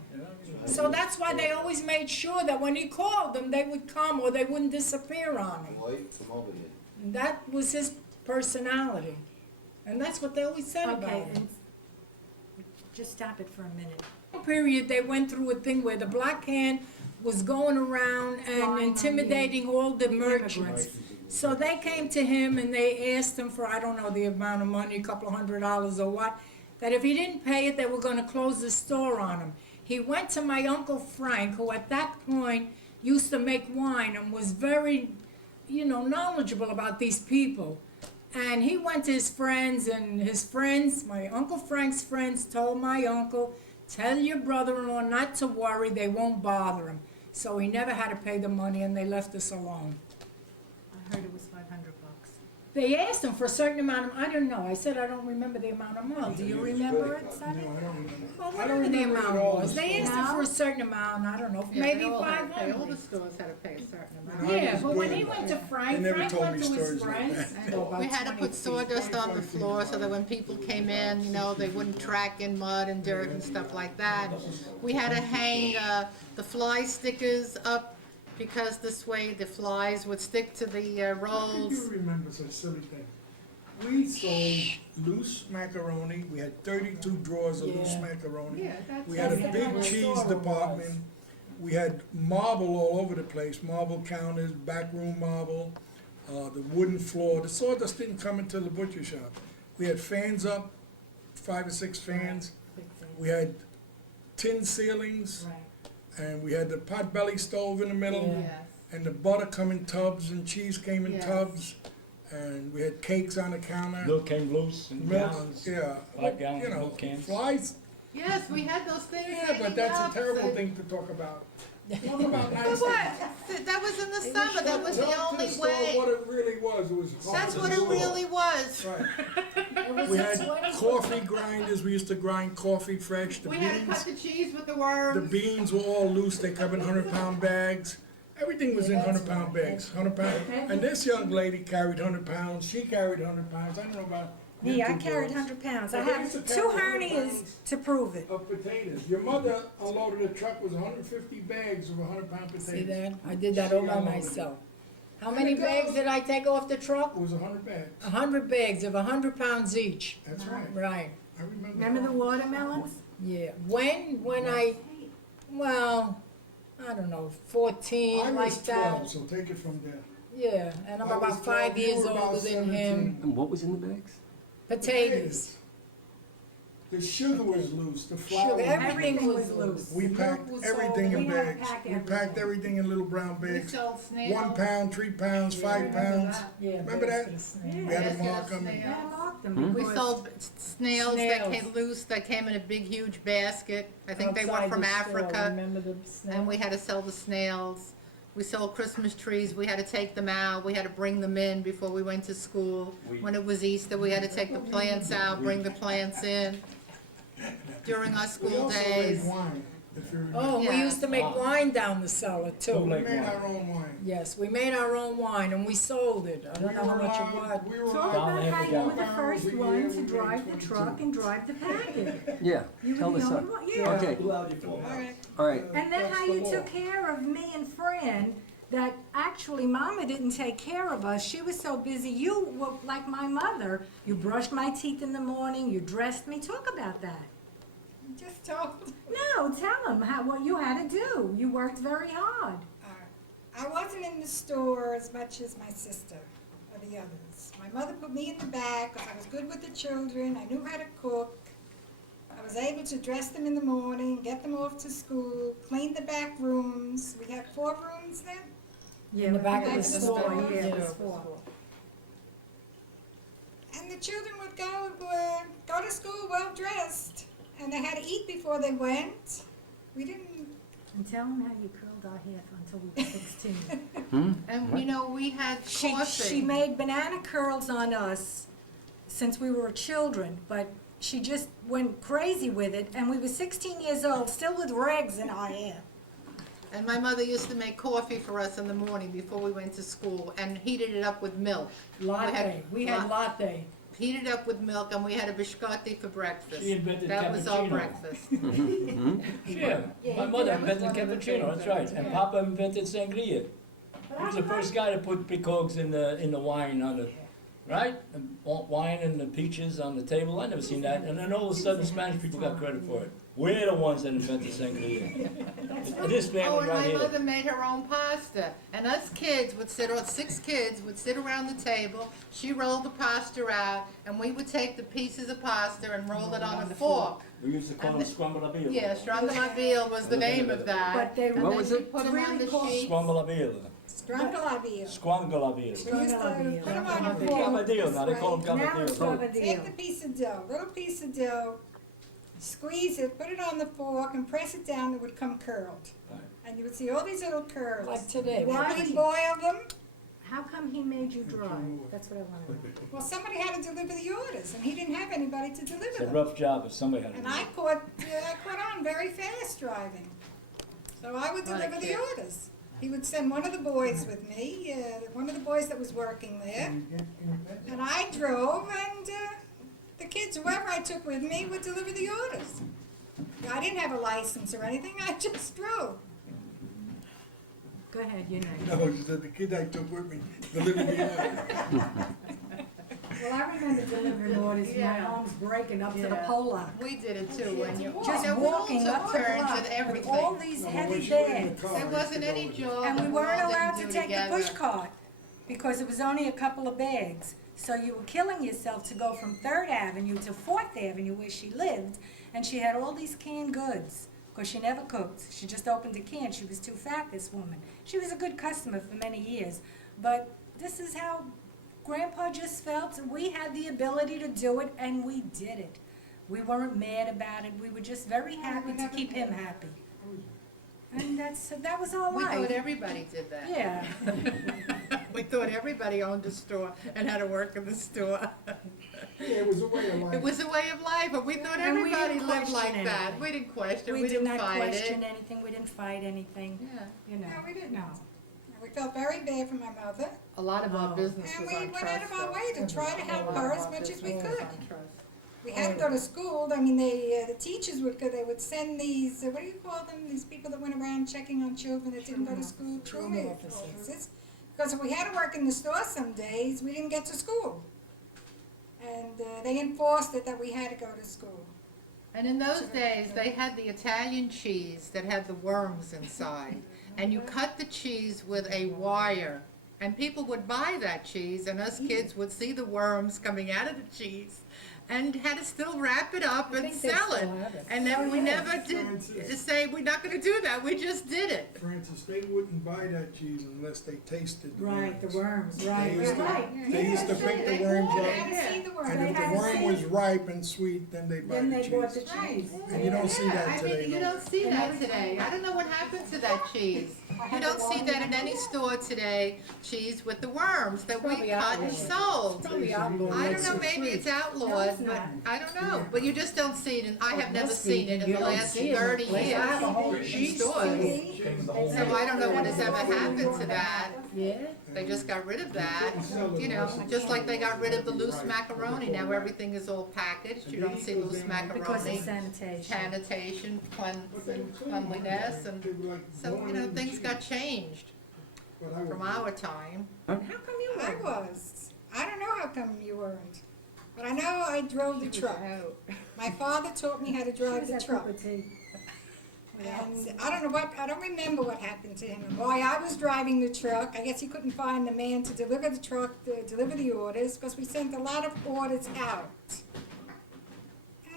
So that's why they always made sure that when he called them, they would come or they wouldn't disappear on him. Boy, come over here. And that was his personality. And that's what they always said about Okay, him. and just stop it for a minute. Period, they went through a thing where the Black Hand was going around and intimidating all the merchants. So they came to him and they asked him for, I don't know the amount of money, a couple of $100 or what, that if he didn't pay it, they were gonna close the store on him. He went to my Uncle Frank, who at that point used to make wine and was very, knowledgeable about these people. And he went to his friends, and his friends, my Uncle Frank's friends, told my uncle, tell your brother-in-law not to worry, they won't bother him. So he never had to pay the money, and they left us alone. I heard it was $500. They asked him for a certain amount of, I don't know, I said I don't remember the amount of money. Do you remember it, Sonny? No, I don't remember. Well, I don't whatever the remember amount all was, the they asked him No? for a certain amount, I don't know, Yeah, maybe they all had to pay. All the 500. stores had to pay a certain amount. No, I Yeah, was but when good. he went to They Frank, never Frank told went me to his stories like friends. that. and about We had to 20 put sawdust on the floor so that when people came in, they wouldn't track in mud and dirt and stuff like that. We had to hang the fly stickers up because this way the flies would stick to the How could rolls. you remember such silly thing? We sold loose macaroni, we had 32 drawers of loose Yeah. macaroni. Yeah, that's. We had a That's big how the cheese store was. department. We had marble all over the place, marble counters, backroom marble, the wooden floor. The sawdust didn't come into the butcher shop. We had fans up, 5 or 6 fans. We had tin ceilings, Right. and we had the potbelly stove in the middle. Yeah. Yes. And the butter come in tubs, and cheese came in Yes. tubs. And we had cakes on the counter. Milk came loose in Milk, gallons. yeah. 5 gallons You of know, milk cans. flies, Yes, we had those things yeah, hanging but that's up, a terrible so- thing to talk about. Talk about But nice what? things. That was in the summer, that was the Tell only the store way. what it really was, it was hard That's to what it do. really was. Right. We had coffee grinders, we used to grind coffee fresh, the We had to cut beans, the cheese with the the worms. beans were all loose, they come in 100-pound bags. Everything was in 100-pound bags, 100-pound. And this young lady carried 100 pounds, she carried 100 pounds, I don't know about you Me, I two carried girls. 100 pounds. I But they have used to 2 carry 100 hernias pounds to prove it. Of potatoes. Your mother unloaded a truck with 150 bags of 100-pound potatoes. See that? I did that all by myself. How many bags did I take off the truck? It was 100 bags. 100 bags of 100 pounds each. That's right. Right, I remember. Remember the watermelons? yeah. When I don't know, 14, I like was that. 12, so take it from there. Yeah, and I'm I was about 5 12, you years were about older than him. 17. And what was in the bags? Potatoes. The sugar was loose, the flour Sugar, was everything loose. was loose. We Milk packed was everything sold. in We had to bags. pack We packed everything. everything in little brown We bags. sold snails. 1 pound, 3 pounds, 5 pounds. Yeah, Remember that? baskets, Yeah. We had Yes, to mark yes, them. snails. Yeah, I marked them Hmm? We because sold snails that Snails. came loose, that came in a big, huge basket. I think they were outside from the store, Africa, remember the snail? and we had to sell the snails. We sold Christmas trees, we had to take them out, we had to bring them in before we went to school. When it was Easter, we had to take the plants out, bring the plants in during our We school also made days. wine, if you remember. Oh, we Yeah. used to make wine down the cellar Who too. We made made wine? our own wine. Yes, we made our own wine and we sold it. I don't We know how were much it allowed- was. We were it's all allowed- about how you were the gallons first a year, one we to made drive the 22. truck and drive the packet. Yeah, You were tell the us only that. one, yeah. Okay, Who allowed you for? all right. And then how you took care of me and Fran that actually Mama didn't take care of us. She was so busy. You were like my mother. You brushed my teeth in the morning. You dressed me. Talk about that. Just told. No, tell them what you had to do. You worked very hard. I wasn't in the store as much as my sister or the others. My mother put me in the back because I was good with the children. I knew how to cook. I was able to dress them in the morning, get them off to school, clean the back rooms. We had 4 rooms then. Yeah, In the back of the store. Yeah, Yeah. it was 4. And the children would go to school well dressed, and they had to eat before they went. We didn't. And tell them how you curled our hair until we were 16. And, you know, we had coffee. She made banana curls on us since we were children, but she just went crazy with it, and we were 16 years old, still with rags in our hair. And my mother used to make coffee for us in the morning before we went to school and heated it up with milk. Latte, we had latte. Heated up with milk, and we had a biscotti for breakfast. She invented That was our cappuccino. breakfast. Yeah, my mother invented cappuccino, that's right, and Papa invented sangria. He was the first guy to put picogs in the wine on the, right? And wine and the peaches on the table, I never seen that, and then all of a sudden Spanish people got credit for it. We're the ones that invented sangria. This Oh, family and right my here. mother made her own pasta. And us kids would sit, or 6 kids would sit around the table. She rolled the pasta out, and we would take the pieces of pasta and roll it on a fork. We used to call them scramblabile. Yeah, strangolabile was the name of that. But they And What then was we it? put them on the sheets. Scramblabile. Scramblabile. Squangalabile. We used to put them on a fork. Gabardine, now they call them Now it's gabardine. Take the piece of dough, little piece of dough, squeeze it, put it on the fork, and press it down, it would come curled. Right. And you would see all these little curls. Like today. Then Why we'd did- boil them. How come he made you dry? That's what I want to know. Well, somebody had to deliver the orders, and he didn't have anybody to deliver It's a them. rough job, but somebody had to And do I it. caught on very fast driving. So I would deliver the kid. orders. He would send one of the boys with me, one of the boys that was working there. And I drove, and the kids, whoever I took with me, would deliver the orders. I didn't have a license or anything, I just drove. Go ahead, you're next. No, the kid I took with me delivered the order. Well, I remember delivering orders, my Yeah. arms breaking up to the Yeah. pole. We did it too when you, Just you know, we all walking took up the turns block and with everything. all these No, heavy when she went in the bags. car, There I used wasn't to any go with job. And we all weren't didn't allowed do to take the together. push cart because it was only a couple of bags. So you were killing yourself to go from 3rd Avenue to 4th Avenue where she lived, and she had all these canned goods because she never cooked. She just opened a can. She was too fat, this woman. She was a good customer for many years, but this is how Grandpa just felt. We had the ability to do it, and we did it. We weren't mad about it. We were just very happy to keep him happy. And that was our We thought life. everybody did that. Yeah. We thought everybody owned a store and had to work in the store. Yeah, it was a way of life. It was a way of life, but we thought And we didn't everybody lived question like that. anything. We didn't question, We we did didn't not fight question it. anything. We didn't fight anything. Yeah, You know. No, we didn't. No. We felt very bad for my mother, a lot of our Oh. business and was we on went out of trust, our though. way to try to help A lot her of as our much as we business was could. on trust. We had to go to school. I mean, the teachers would go. They would send these. What do you call them? These people that went around checking on children that didn't go to school. Truman officers. Because if we had to work in the store some days, we didn't get to school, and they enforced it that we had to go to school. And in those days, they had the Italian cheese that had the worms inside. And you cut the cheese with a wire. And people would buy that cheese, and us kids would see the worms coming out of the cheese and had to still wrap it up and think they sell it. still have it. And then we never did Francis. say, we're not gonna do that, we just did it. Francis, they wouldn't buy that cheese unless they tasted the Right, the worms. worms, right, They used to- right. They used to pick the worms They up, had to see the word. and They if the had to worm see was it. ripe and sweet, then they buy Then the they bought the cheese. cheese. And you don't see that I today, mean, you no. don't see that today. I don't know what happened to that cheese. You don't see that in any store today, cheese with the worms that we Probably cut and outlawed. sold. Probably outlawed. I don't know, maybe it's outlawed, it's but not. I don't know. But you just don't see it, and I have never must seen be. it in You the don't last see it. 30 Let's years have a whole in cheese stores. Changed the whole So I don't know what has ever happened to that. Yeah. They just got rid of that, you know, just like they got rid of the loose macaroni. Now everything is all packaged. You don't see loose Because macaroni. of sanitation. Sanitation, cleanliness, and so, you know, things got changed. But I from was- our time. How come you I weren't? was. I don't know how come you weren't. But I know I drove the truck. My father taught me how to drive the truck. And I don't remember what happened to him and why I was driving the truck. I guess he couldn't find the man to deliver the truck, to deliver the orders, because we sent a lot of orders out.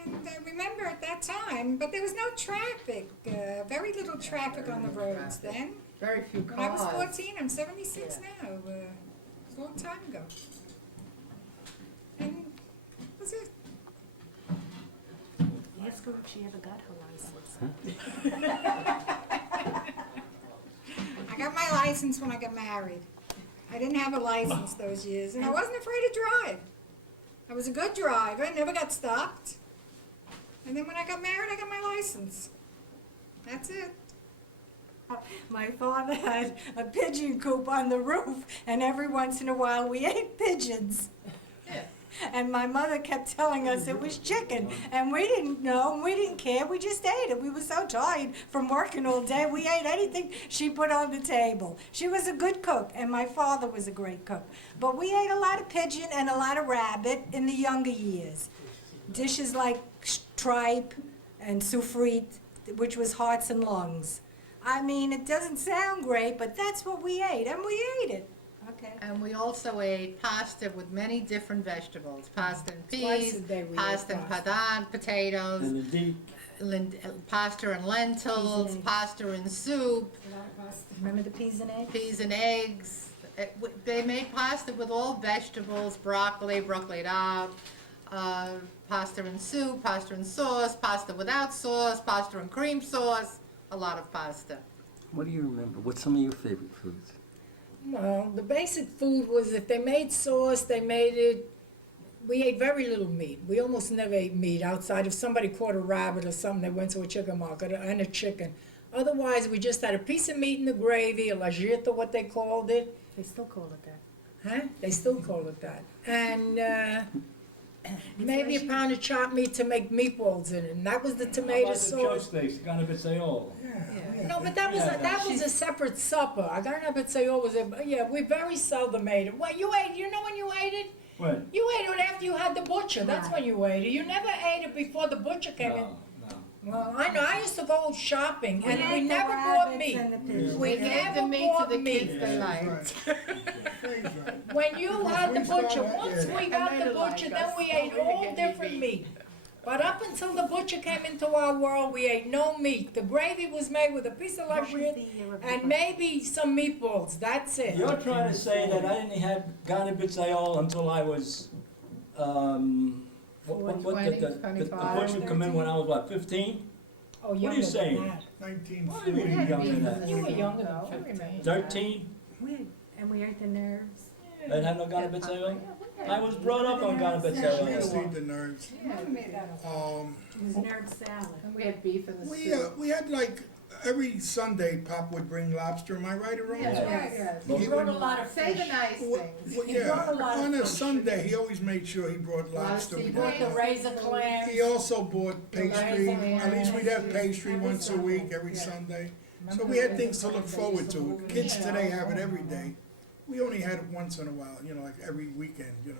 And I remember at that time, but there was no traffic, very little traffic on the roads then. Very few When I was cars. 14, I'm 76 now, it's a long time ago. And that's it. Ask her if she ever got her license. I got my license when I got married. I didn't have a license those years, and I wasn't afraid to drive. I was a good driver, never got stopped. And then when I got married, I got my license. That's it. My father had a pigeon coop on the roof, and every once in a while we ate pigeons. Yeah. And my mother kept telling us it was chicken, and we didn't know, and we didn't care, we just ate it. We were so tired from working all day, we ate anything she put on the table. She was a good cook, and my father was a great cook. But we ate a lot of pigeon and a lot of rabbit in the younger years. Dishes like tripe and souffrite, which was hearts and lungs. I mean, it doesn't sound great, but that's what we ate, and we ate it. Okay. And we also ate pasta with many different vegetables. Pasta and Twice peas, a day we ate pasta and pasta. padan, potatoes, And indeed, pasta and lentils, Peas and pasta and soup, Remember the peas and eggs? peas and eggs. They made pasta with all vegetables, broccoli, broccoli rabe, pasta and soup, pasta and sauce, pasta without sauce, pasta and cream sauce, a lot of pasta. what do you remember? What's some of your favorite foods? Well, the basic food was if they made sauce, they made it. We ate very little meat. We almost never ate meat outside. If somebody caught a rabbit or something, they went to a chicken market and a chicken. Otherwise, we just had a piece of meat in the gravy, a lajita, what they called it. They still call it that. Huh? They still call it that. And maybe a pound of chopped meat to make meatballs in it. And that was the tomato sauce. steaks, Ganabitsayol. No, but that was a separate supper. I got an say was a, yeah, we very seldom ate it. Well, you ate, you know when you ate it? When? You ate it after you had the butcher, that's when you ate it. You never ate it before the butcher came in. No. Well, I know, I used to go shopping and we ate the never bought rabbits meat. and the pigeons. We gave the meat to the kids they liked. Right. When you had the We started- butcher, once we got the butcher, then we ate all different meat. But up until the butcher came into our world, we ate no meat. The gravy was made with a piece of What was lajit the and maybe some meatballs, that's it. You're trying to say that I didn't have Ganabitsayol until I was, what, 20, the 25, butcher come in when I was, what, 15? Oh, What are you younger than saying? that. 1940. What do you mean younger than that? You were younger No, than we 15. remained. 13? And we ate the nerves. I didn't have no Ganabitsayol? I was brought up on We used to Ganabitsayol. eat the nerves. Mother made that up. It was nerve salad. And we had beef in the We, soup. we had like, every Sunday Pop would bring lobster, am I right or wrong? Yes. He brought a lot of Say the fish. nice Well, things. well, He brought a lot yeah, of on a fish. Sunday, he always made sure he brought lot of lobster. sea We Brought did. the razor clams. He also bought pastry, at least we'd have pastry Every once a Sunday. week, every Sunday. So we had things to look forward to. Kids today have it every day. We only had it once in a while, you know, like every weekend, you know.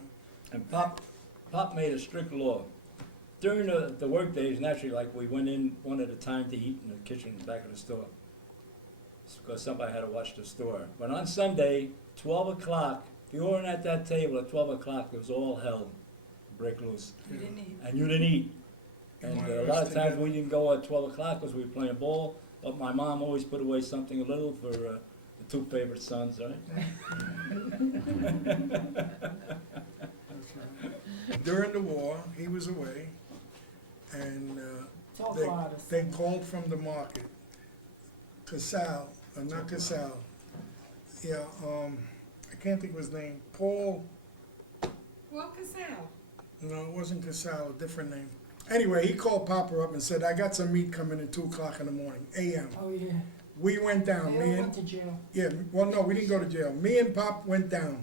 And Pop made a strict law. During the work days, naturally, like we went in one at a time to eat in the kitchen in the back of the store. Because somebody had to watch the store. But on Sunday, 12 o'clock, if you weren't at that table at 12 o'clock, it was all hell, break loose. We didn't eat. And you didn't eat. And a lot of times we didn't go at 12 o'clock because we were playing ball, but my mom always put away something a little for the two favorite sons, right? During the war, he was away, and Talk they, louder. they called from the market. Casal, not Casal. Yeah, I can't think of his name. Paul, Well, Casal. no, it wasn't Casal, a different name. Anyway, he called Papa up and said, I got some meat coming in 2 o'clock in the morning, a.m. Oh, yeah. We went down, They me all and, went to jail. yeah, well, no, we didn't go to jail. Me and Pop went down,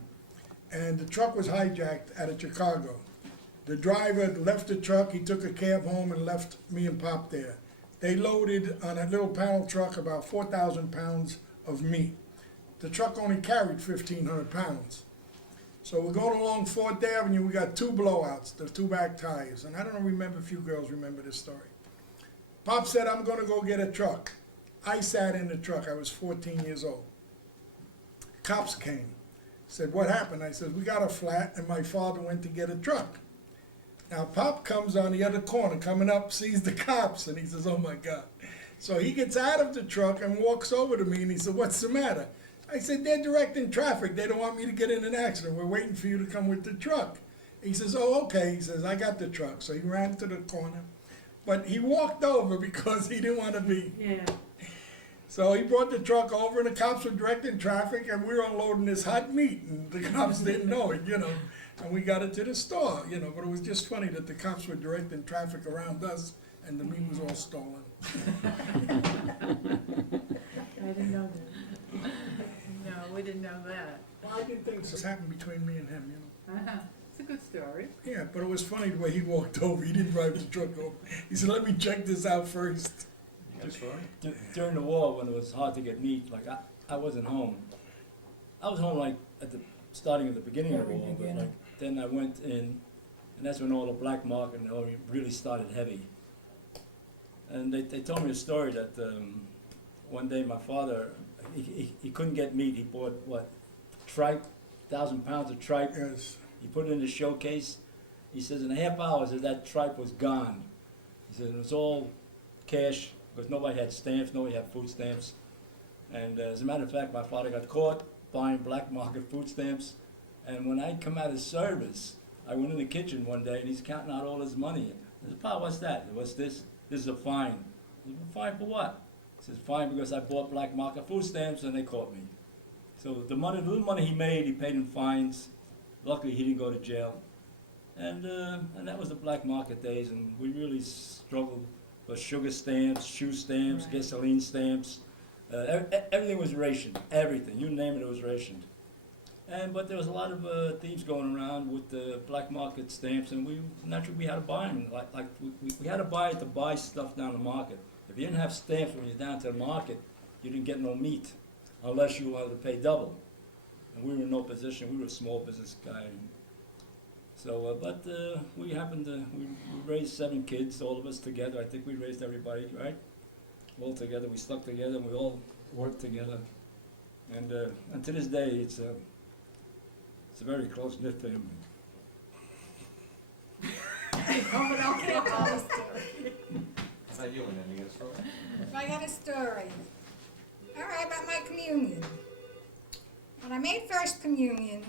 and the truck was hijacked out of Chicago. The driver left the truck, he took a cab home and left me and Pop there. They loaded on a little panel truck about 4,000 pounds of meat. the truck only carried 1,500 pounds. So we're going along 4th Avenue, we got 2 blowouts, the 2 back tires, and I don't remember if you girls remember this story. Pop said, I'm gonna go get a truck. I sat in the truck, I was 14 years old. Cops came, said, what happened? I said, we got a flat and my father went to get a truck. Now Pop comes on the other corner, coming up, sees the cops, and he says, oh my God. So he gets out of the truck and walks over to me and he said, what's the matter? I said, they're directing traffic. They don't want me to get in an accident. We're waiting for you to come with the truck. He says, oh, okay. He says, I got the truck. So he ran to the corner. But he walked over because he didn't want to be. Yeah. So he brought the truck over and the cops were directing traffic and we were unloading this hot meat and the cops didn't know it, you know. And we got it to the store, you know. But it was just funny that the cops were directing traffic around us and the meat was all stolen. I didn't know that. No, we didn't know that. Well, I didn't think this happened between me and him, you know. It's a good story. Yeah, but it was funny the way he walked over. He didn't drive the truck over. He said, let me check this out first. You got a story? During the war, when it was hard to get meat, like I wasn't home. I was home like at the starting of the beginning of the war, but like then I went in, and that's when all the black market and all really started heavy. And they told me a story that one day my father, he couldn't get meat. He bought what, tripe, 1,000 pounds of tripe. Yes. He put it in the showcase. He says in a half hour, that tripe was gone. He said it was all cash because nobody had stamps, nobody had food stamps. And as a matter of fact, my father got caught buying black market food stamps. And when I come out of service, I went in the kitchen one day and he's counting out all his money. I said, Pa, what's that? What's this? This is a fine. I said, fine for what? He says, fine because I bought black market food stamps and they caught me. So the little money he made, he paid in fines. Luckily, he didn't go to jail. And that was the black market days, and we really struggled for sugar stamps, shoe stamps, gasoline stamps. Everything was rationed, everything. You name it, it was rationed. But there was a lot of thieves going around with the black market stamps, and naturally we had to buy them. We had to buy it to buy stuff down the market. If you didn't have stamps when you're down to the market, you didn't get no meat, unless you wanted to pay double. And we were in no position. We were a small business guy. So, we happened to, we raised 7 kids, all of us together. I think we raised everybody, right? All together. We stuck together. We all worked together. And to this day, it's a very close-knit family. Is that you, and then you get a story? If I got a story. All right, about my communion. When I made first communion,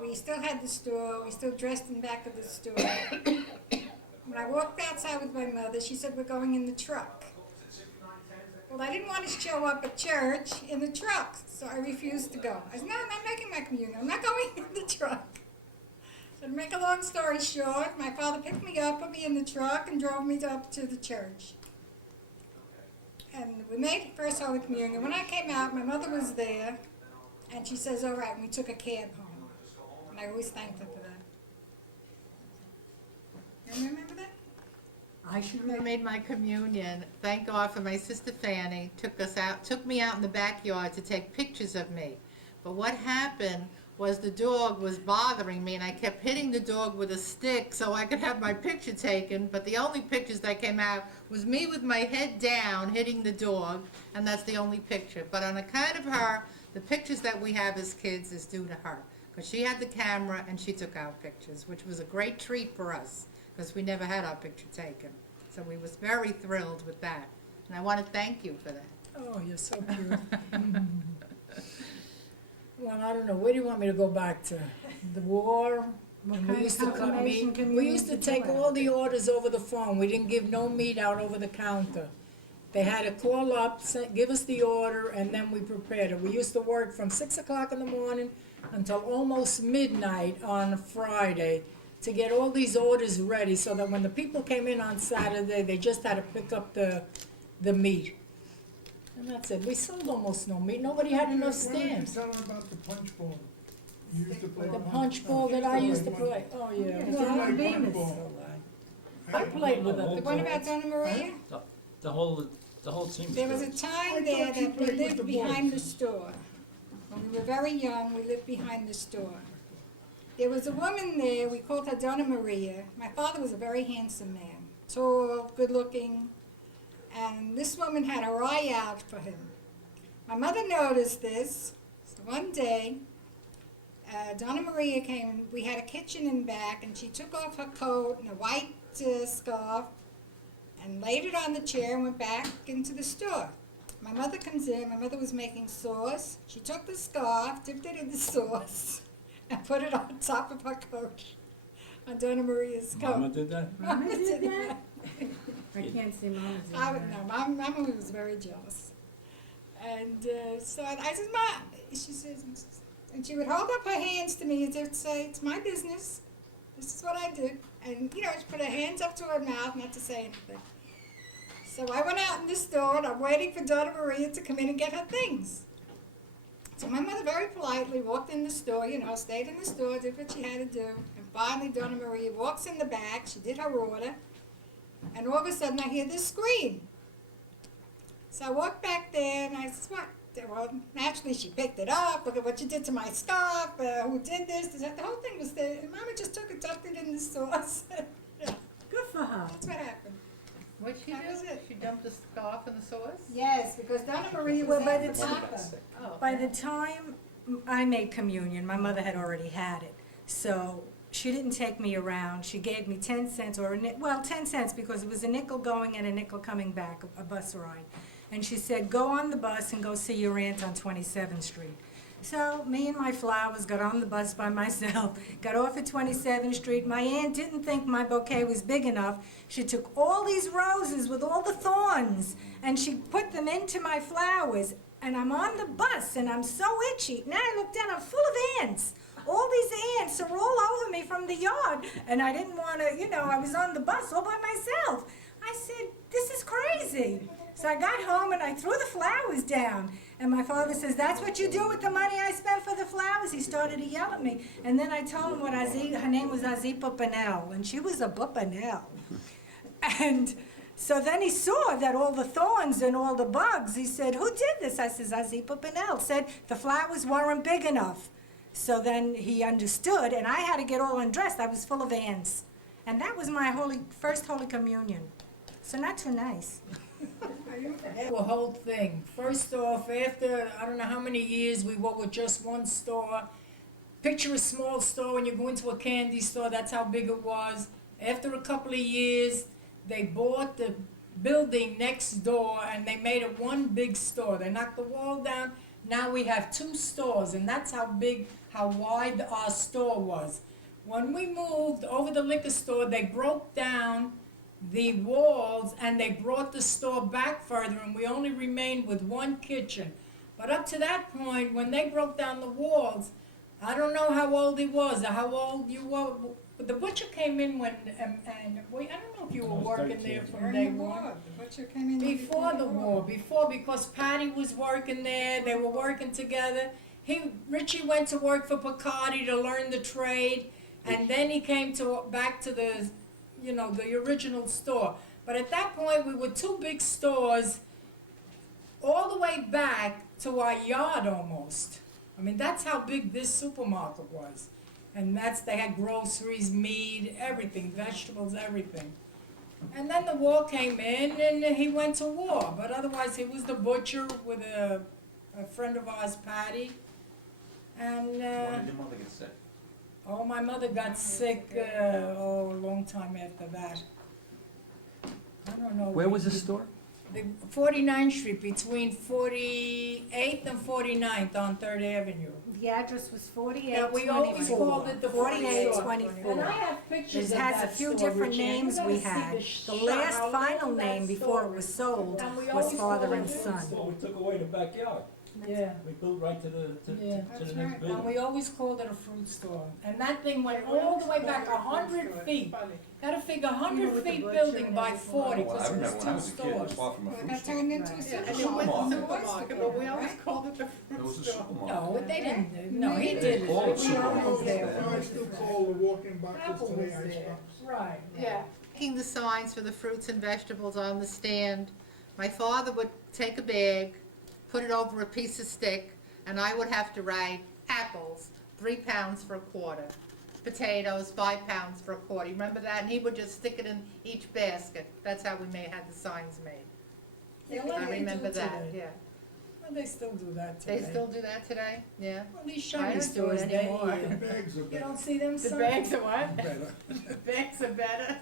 we still had the store, we still dressed in back of the store. When I walked outside with my mother, she said, we're going in the truck. Well, I didn't want to show up at church in the truck, so I refused to go. I said, no, I'm not making my communion, I'm not going in the truck. So to make a long story short, my father picked me up, put me in the truck, and drove me up to the church. And we made first Holy Communion. When I came out, my mother was there, and she says, all right, and we took a cab home. And I always thanked her for that. You remember that? I made my communion. Thank God for my sister Fanny. Took me out in the backyard to take pictures of me. But what happened was the dog was bothering me, and I kept hitting the dog with a stick so I could have my picture taken. But the only pictures that came out was me with my head down hitting the dog, and that's the only picture. But on account of her, the pictures that we have as kids is due to her, because she had the camera and she took our pictures, which was a great treat for us, because we never had our picture taken. So we was very thrilled with that. And I want to thank you for that. Oh, you're so cute. Well, I don't know, where do you want me to go back to? The war? What We kind used of to come confirmation meet, can we you used to do take that? all the orders over the phone. We didn't give no meat out over the counter. They had to call up, give us the order, and then we prepared it. We used to work from 6 o'clock in the morning until almost midnight on a Friday to get all these orders ready so that when the people came in on Saturday, they just had to pick up the meat. And that's it. We sold almost no meat. Nobody had enough Why don't you stamps. tell them about the punch bowl? You used to play The punch bowl that I used to play. Oh, yeah. It's Well, like I punch was bowl. so loud. I played with The it. one about Donna Maria? The whole team. There was a time there that we lived behind the store. When we were very young, we lived behind the store. There was a woman there, we called her Donna Maria. My father was a very handsome man, tall, good-looking, and this woman had her eye out for him. My mother noticed this, so one day, Donna Maria came, we had a kitchen in back, and she took off her coat and a white scarf and laid it on the chair and went back into the store. My mother comes in, my mother was making sauce. She took the scarf, dipped it in the sauce, and put it on top of her coat, on Donna Maria's coat. Mama did that? Mama did that. I can't see Mama doing I that. would know. Mama was very jealous. And so I said, Ma, she says, and she would hold up her hands to me as if to say, it's my business. This is what I do. And, you know, she put her hands up to her mouth not to say anything. So I went out in the store, and I'm waiting for Donna Maria to come in and get her things. So my mother very politely walked in the store, you know, stayed in the store, did what she had to do. And finally, Donna Maria walks in the back. She did her order. And all of a sudden, I hear this scream. So I walked back there, and I said, what? Well, naturally, she picked it up. Look at what you did to my scarf. Who did this? The whole thing was there. And Mama just took it, dumped it in the sauce. Yeah, Good for her. that's what happened. What'd she That do? was it. She dumped the scarf in the sauce? Yes, because Donna Maria Well, was by there the for time- Papa. Oh. By the time I made communion, my mother had already had it. So she didn't take me around. She gave me 10 cents, or 10 cents, because it was a nickel going and a nickel coming back, a bus ride. And she said, go on the bus and go see your aunt on 27th Street. So me and my flowers got on the bus by myself, got off at 27th Street. My aunt didn't think my bouquet was big enough. She took all these roses with all the thorns, and she put them into my flowers. And I'm on the bus, and I'm so itchy. Now I look down, I'm full of ants. All these ants are all over me from the yard. And I didn't want to, you know, I was on the bus all by myself. I said, this is crazy. So I got home, and I threw the flowers down. And my father says, that's what you do with the money I spent for the flowers. He started to yell at me. And then I told him what her name was Azipa Panel, and she was a Bupanel. And so then he saw that all the thorns and all the bugs. He said, who did this? I says, Azipa Panel. Said the flowers weren't big enough. So then he understood, and I had to get all undressed. I was full of ants. And that was my first Holy Communion. So not too nice. The whole thing. First off, after I don't know how many years we were with just one store. Picture a small store when you go into a candy store, that's how big it was. After a couple of years, they bought the building next door and they made it one big store. They knocked the wall down. Now we have two stores, and that's how big, how wide our store was. When we moved over the liquor store, they broke down the walls and they brought the store back further, and we only remained with one kitchen. But up to that point, when they broke down the walls, I don't know how old he was or how old you were. The butcher came in when, and I don't know if you were I was working 13. there from During day the one. war, the butcher came in Before the war, because Patty was working there, they were working together. Richie went to work for Picardi to learn the trade, and then he came back to the, you know, the original store. But at that point, we were two big stores, all the way back to our yard almost. I mean, that's how big this supermarket was. And they had groceries, meat, everything, vegetables, everything. And then the war came in, and he went to war. But otherwise, he was the butcher with a friend of ours, Patty. And, When did your mother get sick? oh, my mother got sick, a long time after that. I don't know. Where was the store? 49th Street, between 48th and 49th on 3rd Avenue. The address was 4824. Yeah, we always called it the 4824. And I have pictures It of has that a few store, different Richie, and names you we gotta see had. the The shop, last how final long that name before store it was is. sold And we was always father called and it son. So we took away the backyard. Yeah. We built right to the Yeah. to That's the next right. building. And we always called it a fruit store. And that thing went all the way back 100 feet. Gotta figure 100 feet building by 40, Well, I because it remember was when I two was a kid, it was stores. far from a Well, it food got store. turned into a And supermarket. it was a Supermarket. supermarket, but we always called it the It fruit was a store. supermarket. No, they didn't, no, he They did called it it. We supermarket. always there. I still call the walk-in boxes Apple was today there. icebox. Right. Yeah. Making the signs for the fruits and vegetables on the stand, my father would take a bag, put it over a piece of stick, and I would have to write apples, 3 pounds for a quarter, potatoes, 5 pounds for a quarter. You remember that? And he would just stick it in each basket. That's how we had the signs made. Yeah, like I they remember do that, today. yeah. Well, they still do that today. They still do that today? Yeah. Well, these I shiny don't do it stores, they, anymore. Bags are you better. don't see them The some? bags are what? Better. The bags are better.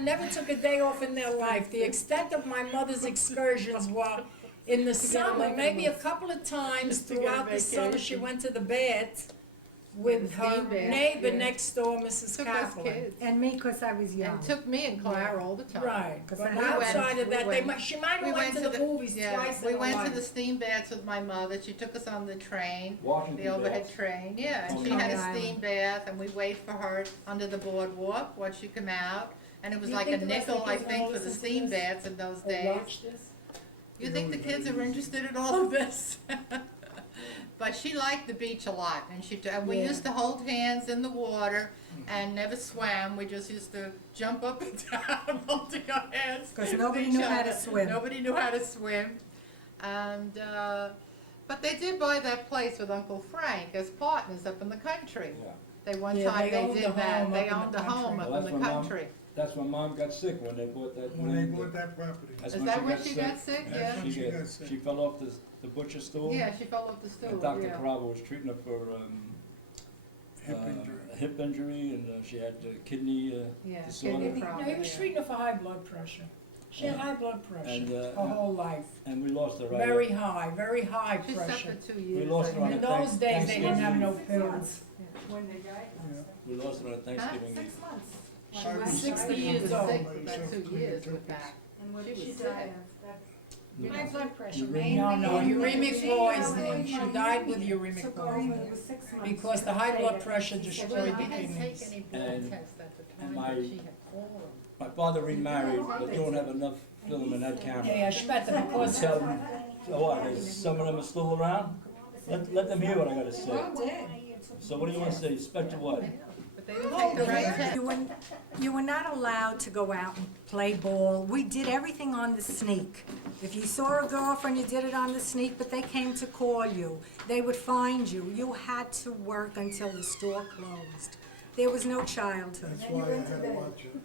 Never took a day off in their life. The extent of my mother's excursions were in the summer, maybe a couple of times Just to get a throughout the summer, she vacation. went to the baths with her Steam bath, neighbor yeah. next door, Mrs. Took us Kaplan. kids. And me, 'cause I was young. And took me and Clara all the time. Right, 'Cause but I- outside of we that, went- she might We have went to the movies yeah, twice we in her went to life. the steam baths with my mother. She took us on the train, Washington the overhead baths. train, yeah. And Oh, she no. had a Island. steam bath, and we wait for her under the boardwalk, watch she come out. And it was You like a think the rest of nickel, the I kids think, wanna for the listen to steam this? baths in those Or days. watch this? You think the kids are interested in all of this? But she liked the beach a lot, and we Yeah. used to hold hands in the water and never swam. We just used to jump up and down, holding our hands. 'Cause with nobody each knew how to other. swim. Nobody knew how to swim. And, but they did buy that place with Uncle Frank as partners up in the country. Yeah. They one Yeah, time they they owned did the that. home They up in owned the the home country. up Well, in that's the when Mom- country. That's when Mom got sick, when they bought that When they land. bought that property. That's Is when that she when she got sick? That's Yeah. when She she got, got sick. she fell off the butcher stool. Yeah, she fell off the stool, And Dr. yeah. Carver was treating her for, Hip injury. hip injury, and she had kidney Yeah, disorder. kidney No, problem. he was yeah. treating her for high blood pressure. She had high blood pressure And, her whole life. And we lost her right Very up. high She pressure. suffered 2 years. lost I her on In think. the those days, they didn't have no Thanksgiving. pills. We lost her on Thanksgiving. Six months. I was 60 She years was old. sick for about 2 years with that. And what She did she was die sick. of? High blood pressure, You mainly. No, no, uremic She poisoning. She died with Took uremic her poisoning. over 6 months. Because the high blood pressure destroyed Well, the I didn't take kidneys. any blood And- tests at the and time, my- but she had all of them. My father remarried, but don't have enough film in that camera. Yeah, Shpeta, because Tell them, so what, is some of them are still around? Let them hear what I gotta say. Well, dead. So what do you wanna say, expect what? But they didn't take the right test. You were not allowed to go out and play ball. We did everything on the sneak. If you saw a girlfriend, you did it on the sneak, but they came to call you. They would find you. You had to work until the store closed. There was no childhood. That's why I had to watch it.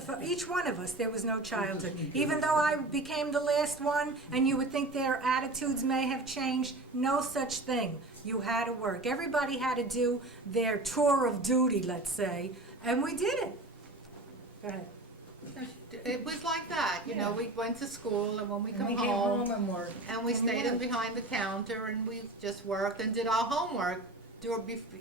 For each one of us, there was no childhood. Even though I became the last one, and you would think their attitudes may have changed, no such thing. You had to work. Everybody had to do their tour of duty, let's say, and we did it. Go ahead. It was like that, you know, we went to school and when we we come came home and worked. and we stayed in behind the counter and we just worked and did our homework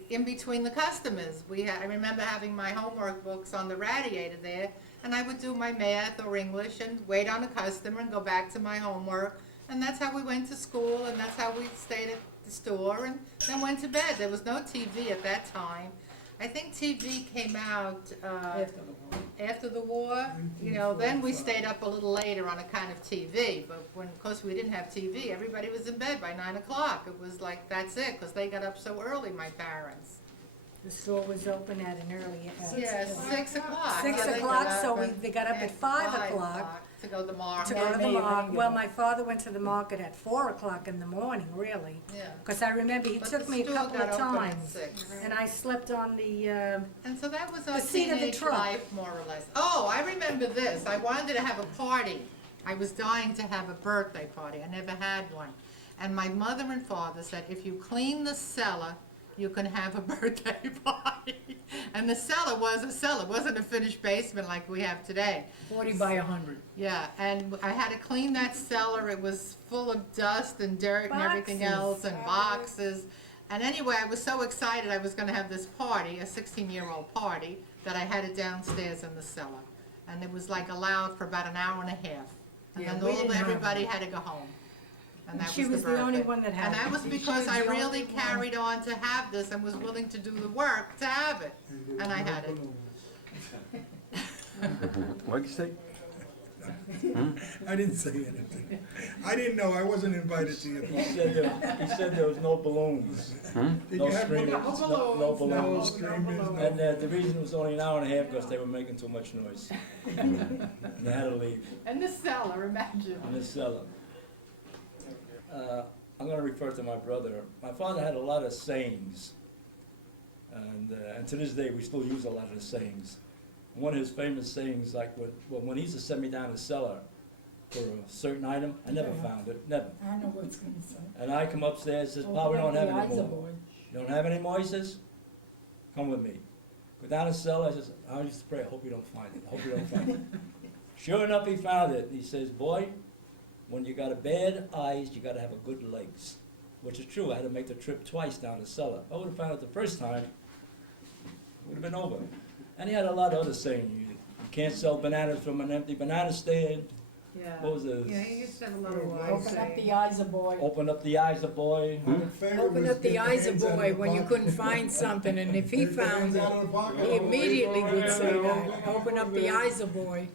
in between the customers. I remember having my homework books on the radiator there, and I would do my math or English and wait on a customer and go back to my homework. And that's how we went to school, and that's how we stayed at the store, and then went to bed. There was no TV at that time. I think TV came out after the war. You know, then we stayed up a little later on a kind of TV, but when, of course, we didn't have TV, everybody was in bed by 9 o'clock. It was like, that's it, because they got up so early, my parents. The store was open at an early, Yeah, 6 o'clock. 6 Yeah, they o'clock, got so up they got up at 5 o'clock. To go to the market. to go to the market. Well, my father went to the market at 4 o'clock in the morning, really. Yeah. Because I remember he But took the me a store couple got of open at times. 6. And I slept on the, And so that was our The seat of the teenage truck. life, more or less. Oh, I remember this. I wanted to have a party. I was dying to have a birthday party. I never had one. And my mother and father said, if you clean the cellar, you can have a birthday party. And the cellar was a cellar. It wasn't a finished basement like we have today. 40 by 100. Yeah, and I had to clean that cellar. It was full of dust and dirt and everything Boxes. else and boxes. And anyway, I was so excited I was going to have this party, a 16-year-old party, that I had it downstairs in the cellar. And it was like allowed for about an hour and a half. And Yeah, then we didn't have everybody one. had to go home. And that She was was the the only birthday. one that had And that it. was because I really carried on to have this and was willing to do the work to have it. And I had it. What'd you say? I didn't say anything. I didn't know, I wasn't invited to your He said there was no balloons, Did no you have screamers, no no balloons. screamers, no? And the reason it was only an hour and a half because they were making too much noise. And they had to leave And the cellar, imagine. in the cellar. I'm gonna refer to my brother. My father had a lot of sayings. And to this day, we still use a lot of the sayings. One of his famous sayings, like when he used to send me down the cellar for a certain item, I never found it, never. I know what it's gonna say. And I come upstairs, says, "Pa, we don't have any more." "You don't have any more?" He says, "Come with me." Go down the cellar, I says, I used to pray, I hope you don't find it, I hope you don't find it. Sure enough, he found it. He says, "Boy, when you got a bad eyes, you gotta have a good legs." Which is true, I had to make the trip twice down the cellar. If I would've found it the first time, it would've been over. And he had a lot of other sayings. You can't sell bananas from an empty banana stand. Yeah. What was it? Yeah, he used to have a lot of wise Open up sayings. the eyes of boy. Open up the eyes of boy. My favorite Open was up the get eyes of hands out boy the when you pocket. couldn't find something, and if he Get the found hands it, out of the pocket. he immediately would say that. Open up the eyes of boy.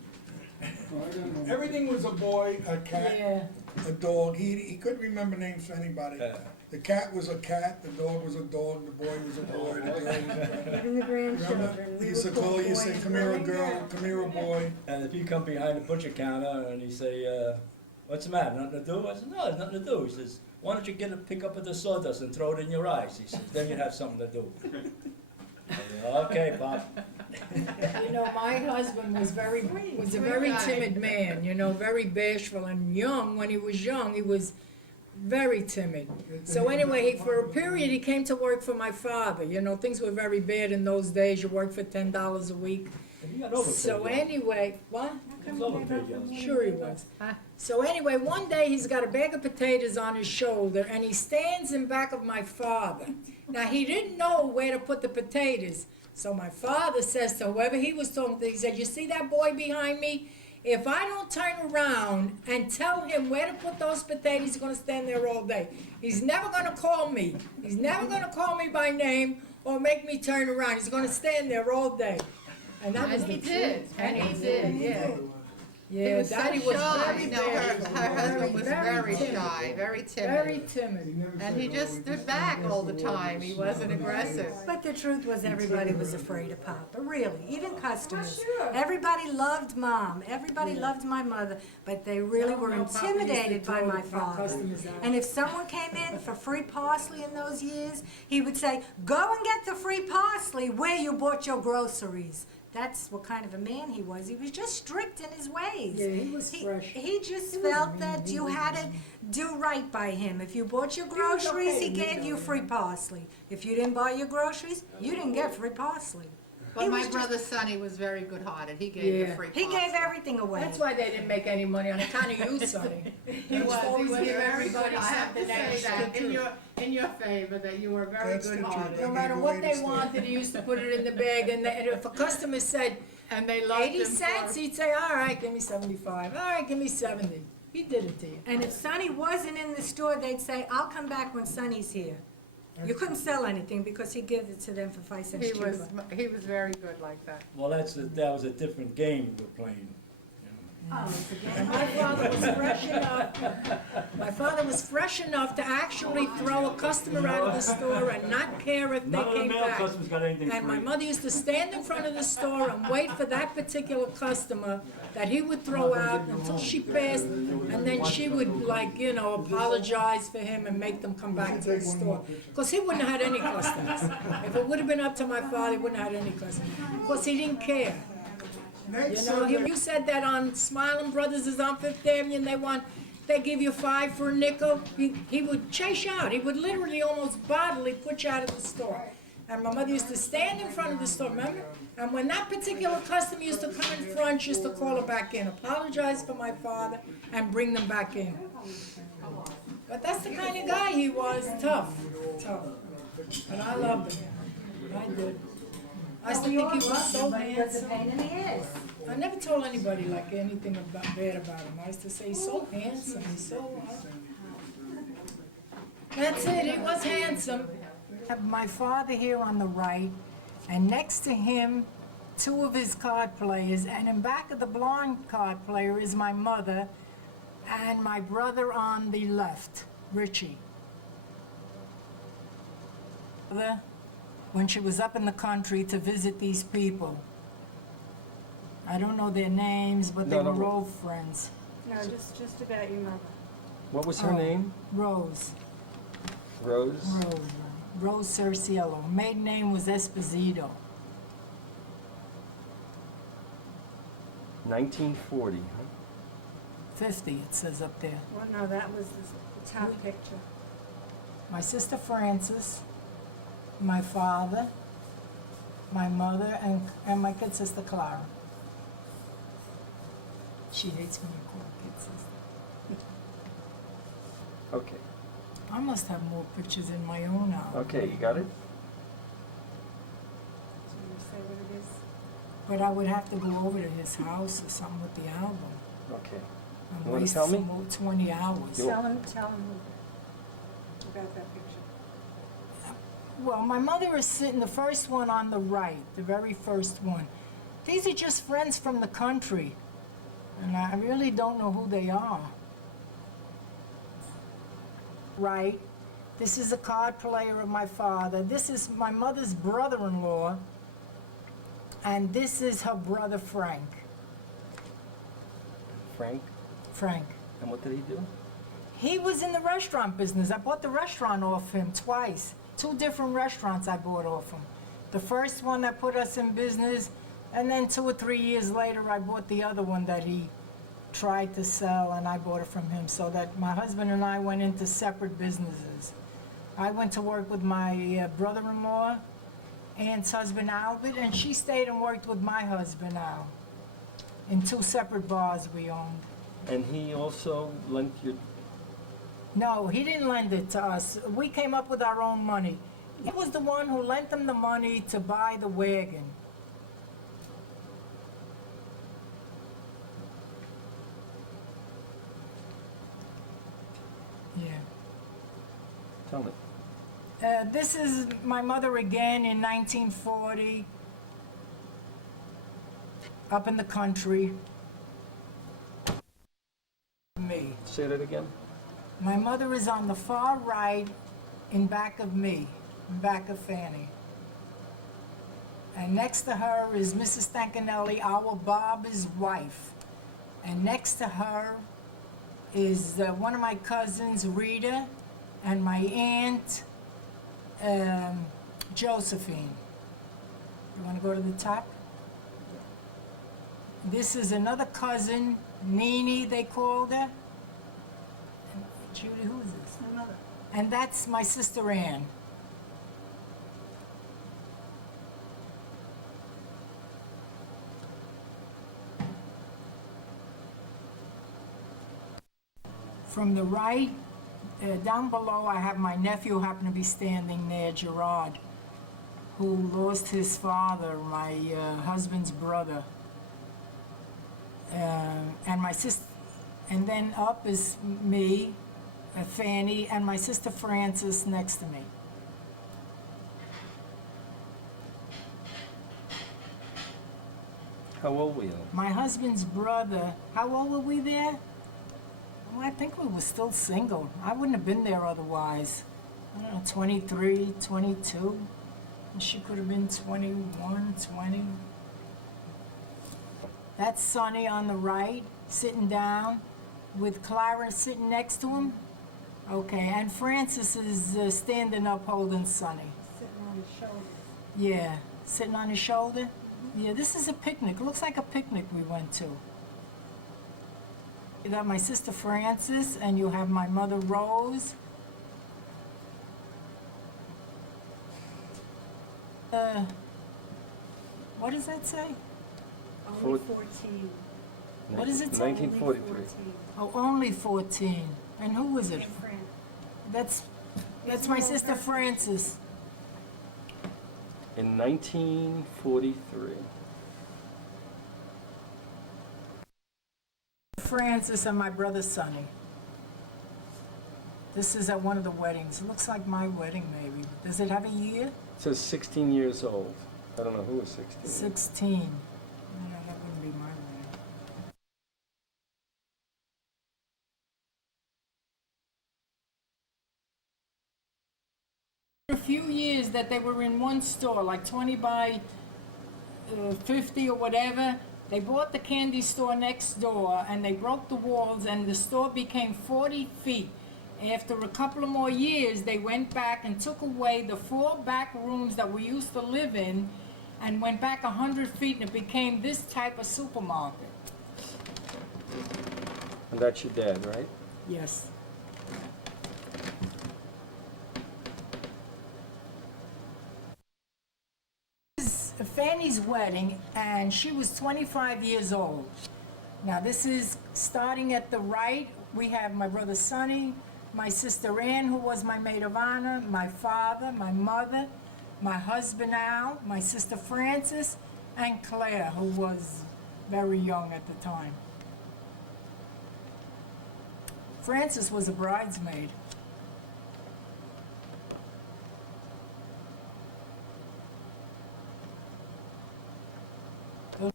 Everything was a boy, a cat, Yeah. a dog. He couldn't remember names for anybody. The cat was a cat, the dog was a dog, the boy was a boy, the girl was a girl. Even the Remember? grandchildren. He used to call you, say, "Come here, a girl, come here, a boy." And if you come behind the butcher counter and he say, "What's the matter, nothing to do?" I said, "No, there's nothing to do." He says, "Why don't you pick up the sawdust and throw it in your eyes?" He says, "Then you'd have something to do." I said, "Okay, Pop." You know, my husband was a very timid man, you know, very bashful and young. When he was young, he was very timid. So anyway, for a period, he came to work for my father. You know, things were very bad in those days. You worked for $10 a week. And he got overpaid. So anyway, what? He was overpaid, yeah. Sure he was. So anyway, one day he's got a bag of potatoes on his shoulder and he stands in back of my father. Now he didn't know where to put the potatoes. So my father says to whoever he was talking to, he said, "You see that boy behind me? If I don't turn around and tell him where to put those potatoes, he's gonna stand there all day. He's never gonna call me. He's never gonna call me by name or make me turn around. He's gonna stand there all day." And that was And he the did, truth. and he did, yeah. Yeah, He was so Daddy was shy, very no, her husband was very timid. shy, very Very timid. timid. And he just stood back all the time, he wasn't aggressive. But the truth was everybody was afraid of Papa, really, even customers. Everybody loved Mom, everybody loved my mother, but they really were intimidated by my father. And if someone came in for free parsley in those years, he would say, "Go and get the free parsley where you bought your groceries." That's what kind of a man he was. He was just strict in his ways. Yeah, he was fresh. He just felt that you had to do right by him. If you bought your groceries, he gave you free parsley. If you didn't buy your groceries, you didn't get free parsley. But He my was just- brother Sonny was very good-hearted, he gave the Yeah. free He pasta. gave everything away. That's why they didn't make any money on account of you, Sonny. He was very good, I have to say that, in your favor, that you were very That's the truth. good-hearted. No matter what they wanted, he used to put it in the bag, and if a customer said And they loved 80 him cents, for. he'd say, "All right, give me 75. All right, give me 70. He did it to you. And if Sonny wasn't in the store, they'd say, "I'll come back when Sonny's here." You couldn't sell anything because he'd give it to them for 5 cents He cheaper. was very good like that. Well, that was a different game we were playing. And my father was fresh enough. My father was fresh enough to actually throw a customer out of the store and not care if they None of the came male back. customers got anything free. And my mother used to stand in front of the store and wait for that particular customer that he would throw out until she passed, and then she would, like, you know, apologize for him and make them come back to the store. Because he wouldn't have had any customers. If it would have been up to my father, he wouldn't have had any customers. Because he didn't care. You know, you said that on Smiling Brothers is on Fifth Avenue, and they give you 5 for a nickel. He would chase you out. He would literally almost bodily put you out of the store. And my mother used to stand in front of the store, remember? And when that particular customer used to come in front, she used to call her back in, apologize for my father, and bring them back in. But that's the kind of guy he was, tough. And I loved him. I did. I used to think he was so handsome. I never told anybody like anything bad about him. I used to say, he's so handsome, he's so... That's it, he was handsome. I have my father here on the right, and next to him, 2 of his card players, and in back of the blonde card player is my mother, and my brother on the left, Richie. When she was up in the country to visit these people. I don't know their names, but they were old friends. No, just about your mother. What was Oh, Rose. Rose? Rose Cerciello. Her maiden name was Esposito. 1940, huh? 50, it says up there. Well, no, that was the top picture. My sister Frances, my father, my mother, and my kid sister Clara. She hates when you call her kid sister. Okay. I must have more pictures in my own album. Okay, you got it? So you say what it is? But I would have to go over to his house or something with the album. Okay. And You wanna waste tell me? some more 20 hours. You- Tell him about that picture. Well, my mother is sitting, the first one on the right, the very first one. These are just friends from the country, and I really don't know who they are. Right, this is a card player of my father. This is my mother's brother-in-law, and this is her brother Frank. Frank? Frank. And what did he do? He was in the restaurant business. I bought the restaurant off him twice. 2 different restaurants I bought off him. The first one that put us in business, and then 2 or 3 years later I bought the other one that he tried to sell, and I bought it from him, so that my husband and I went into separate businesses. I went to work with my brother-in-law, Aunt's husband Albert, and she stayed and worked with my husband Al in 2 separate bars we owned. And he also lent you. No, he didn't lend it to us. We came up with our own money. He was the one who lent them the money to buy the wagon. Yeah. Tell me. This is my mother again in 1940, up in the country. Me. Say that again. My mother is on the far right, in back of me, in back of Fanny. And next to her is Mrs. Stancanelli, our Bob's wife. And next to her is one of my cousins, Rita, and my aunt, Josephine. You want to go to the top? This is another cousin, Nini, they called her. Judy, who is this? My mother. And that's my sister Ann. From the right, down below, I have my nephew happen to be standing there, Gerard, who lost his father, my husband's brother. And my sister, and then up is me, Fanny, and my sister Frances next to me. How old were you? My husband's brother, how old were we there? Well, I think we were still single. I wouldn't have been there otherwise. I don't know, 23, 22. And she could have been 21, 20. That's Sonny on the right, sitting down, with Clara sitting next to him. Okay, and Francis is standing up holding Sonny. Sitting on his shoulder. Yeah, sitting on his shoulder? Yeah, this is a picnic. Looks like a picnic we went to. You got my sister Frances, and you have my mother Rose. What does that say? Only 14. What does it say? 1943. Oh, only 14. And who was it? And Fran. That's It's my all sister her Frances. In 1943. Frances and my brother Sonny. This is at one of the weddings. It looks like my wedding, maybe. Does it have a year? It says 16 years old. I don't know who was 16. 16. No, that wouldn't be my wedding. A few years that they were in one store, like 20 by 50 or whatever. They bought the candy store next door, and they broke the walls, and the store became 40 feet. After a couple of more years, they went back and took away the 4 back rooms that we used to live in and went back 100 feet, and it became this type of supermarket. And that's your dad, right? Yes. This is Fanny's wedding, and she was 25 years old. Now, this is starting at the right. We have my brother Sonny, my sister Ann, who was my maid of honor, my father, my mother, my husband Al, my sister Frances, and Claire, who was very young at the time. Frances was a bridesmaid. When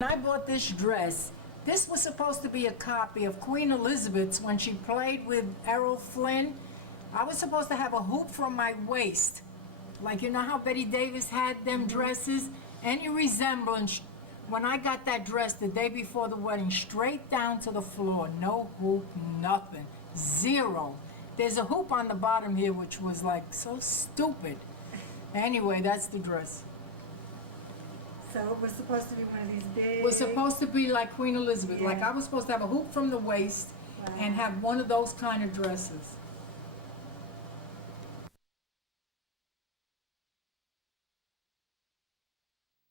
I bought this dress, this was supposed to be a copy of Queen Elizabeth's when she played with Errol Flynn. I was supposed to have a hoop from my waist. Like, you know how Betty Davis had them dresses? Any resemblance, when I got that dress the day before the wedding, straight down to the floor, no hoop, nothing, zero. There's a hoop on the bottom here, which was like so stupid. Anyway, that's the dress. So it was supposed to be one of these big. It was supposed to be like Queen Elizabeth. Like Yeah. I was supposed to have a hoop from the waist and have one of those kind of dresses.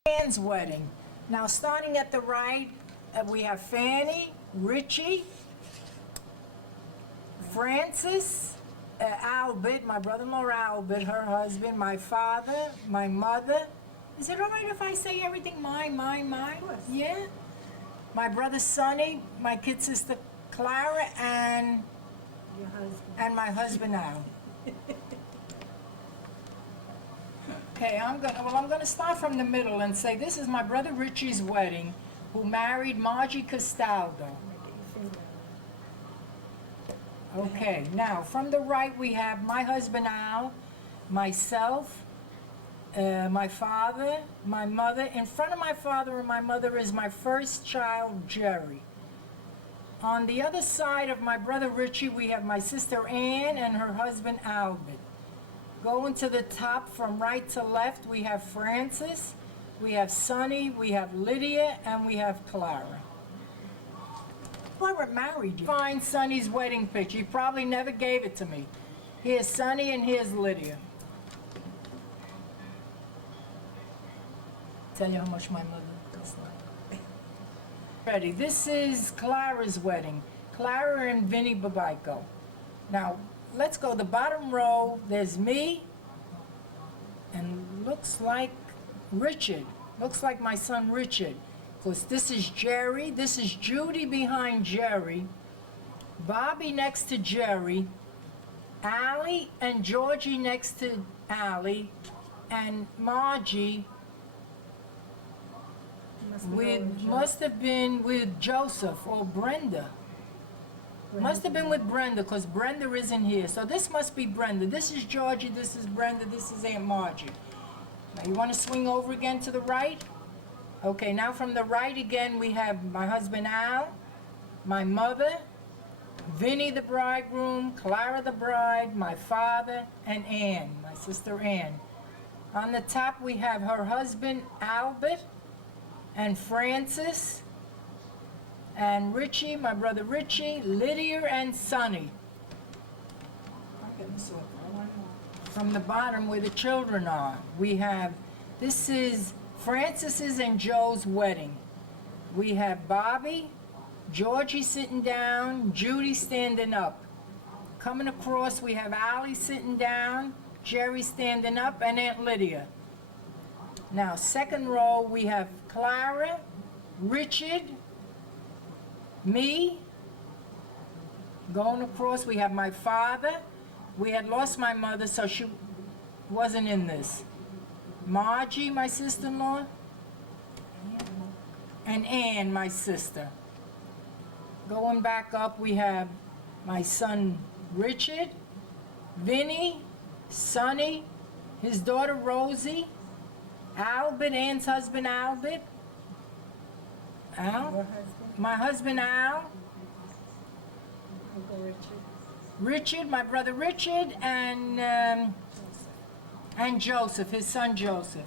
Ann's wedding. Now, starting at the right, we have Fanny, Richie, Francis, Albert, my brother-in-law Albert, her husband, my father, my mother. Is it all right if I say everything mine? Of course. Yeah? My brother Sonny, my kid sister Clara, and Your husband. my husband Al. Okay, I'm gonna start from the middle and say this is my brother Richie's wedding, who married Margie Castaldo. Okay, now from the right we have my husband Al, myself, my father, my mother. In front of my father and my mother is my first child, Jerry. On the other side of my brother Richie, we have my sister Ann and her husband Albert. Going to the top from right to left, we have Francis, we have Sonny, we have Lydia, and we have Clara. Whoever married you. Find Sonny's wedding picture. He probably never gave it to me. Here's Sonny and here's Lydia. Tell you how much my mother does like. Ready. This is Clara's wedding. Clara and Vinny Babico. Now, let's go the bottom row. There's me, and looks like Richard. Looks like my son Richard. Because this is Jerry. This is Judy behind Jerry. Bobby next to Jerry. Allie and Georgie next to Allie. And Margie must have been with Joseph or Brenda. Must have been with Brenda, because Brenda isn't here. So this must be Brenda. This is Georgie, this is Brenda, this is Aunt Margie. Now you want to swing over again to the right? Okay, now from the right again we have my husband Al, my mother, Vinny the bridegroom, Clara the bride, my father, and Ann, my sister Ann. On the top we have her husband Albert, and Francis, and Richie, my brother Richie, Lydia, and Sonny. From the bottom where the children are, we have, this is Francis's and Joe's wedding. We have Bobby, Georgie sitting down, Judy standing up. Coming across, we have Allie sitting down, Jerry standing up, and Aunt Lydia. Now, second row, we have Clara, Richard, me. Going across, we have my father. We had lost my mother, so she wasn't in this. Margie, my sister-in-law, and Ann, my sister. Going back up, we have my son Richard, Vinny, Sonny, his daughter Rosie, Albert, Ann's husband Albert, Al, my husband Al, Richard, my brother Richard, and Joseph, his son Joseph.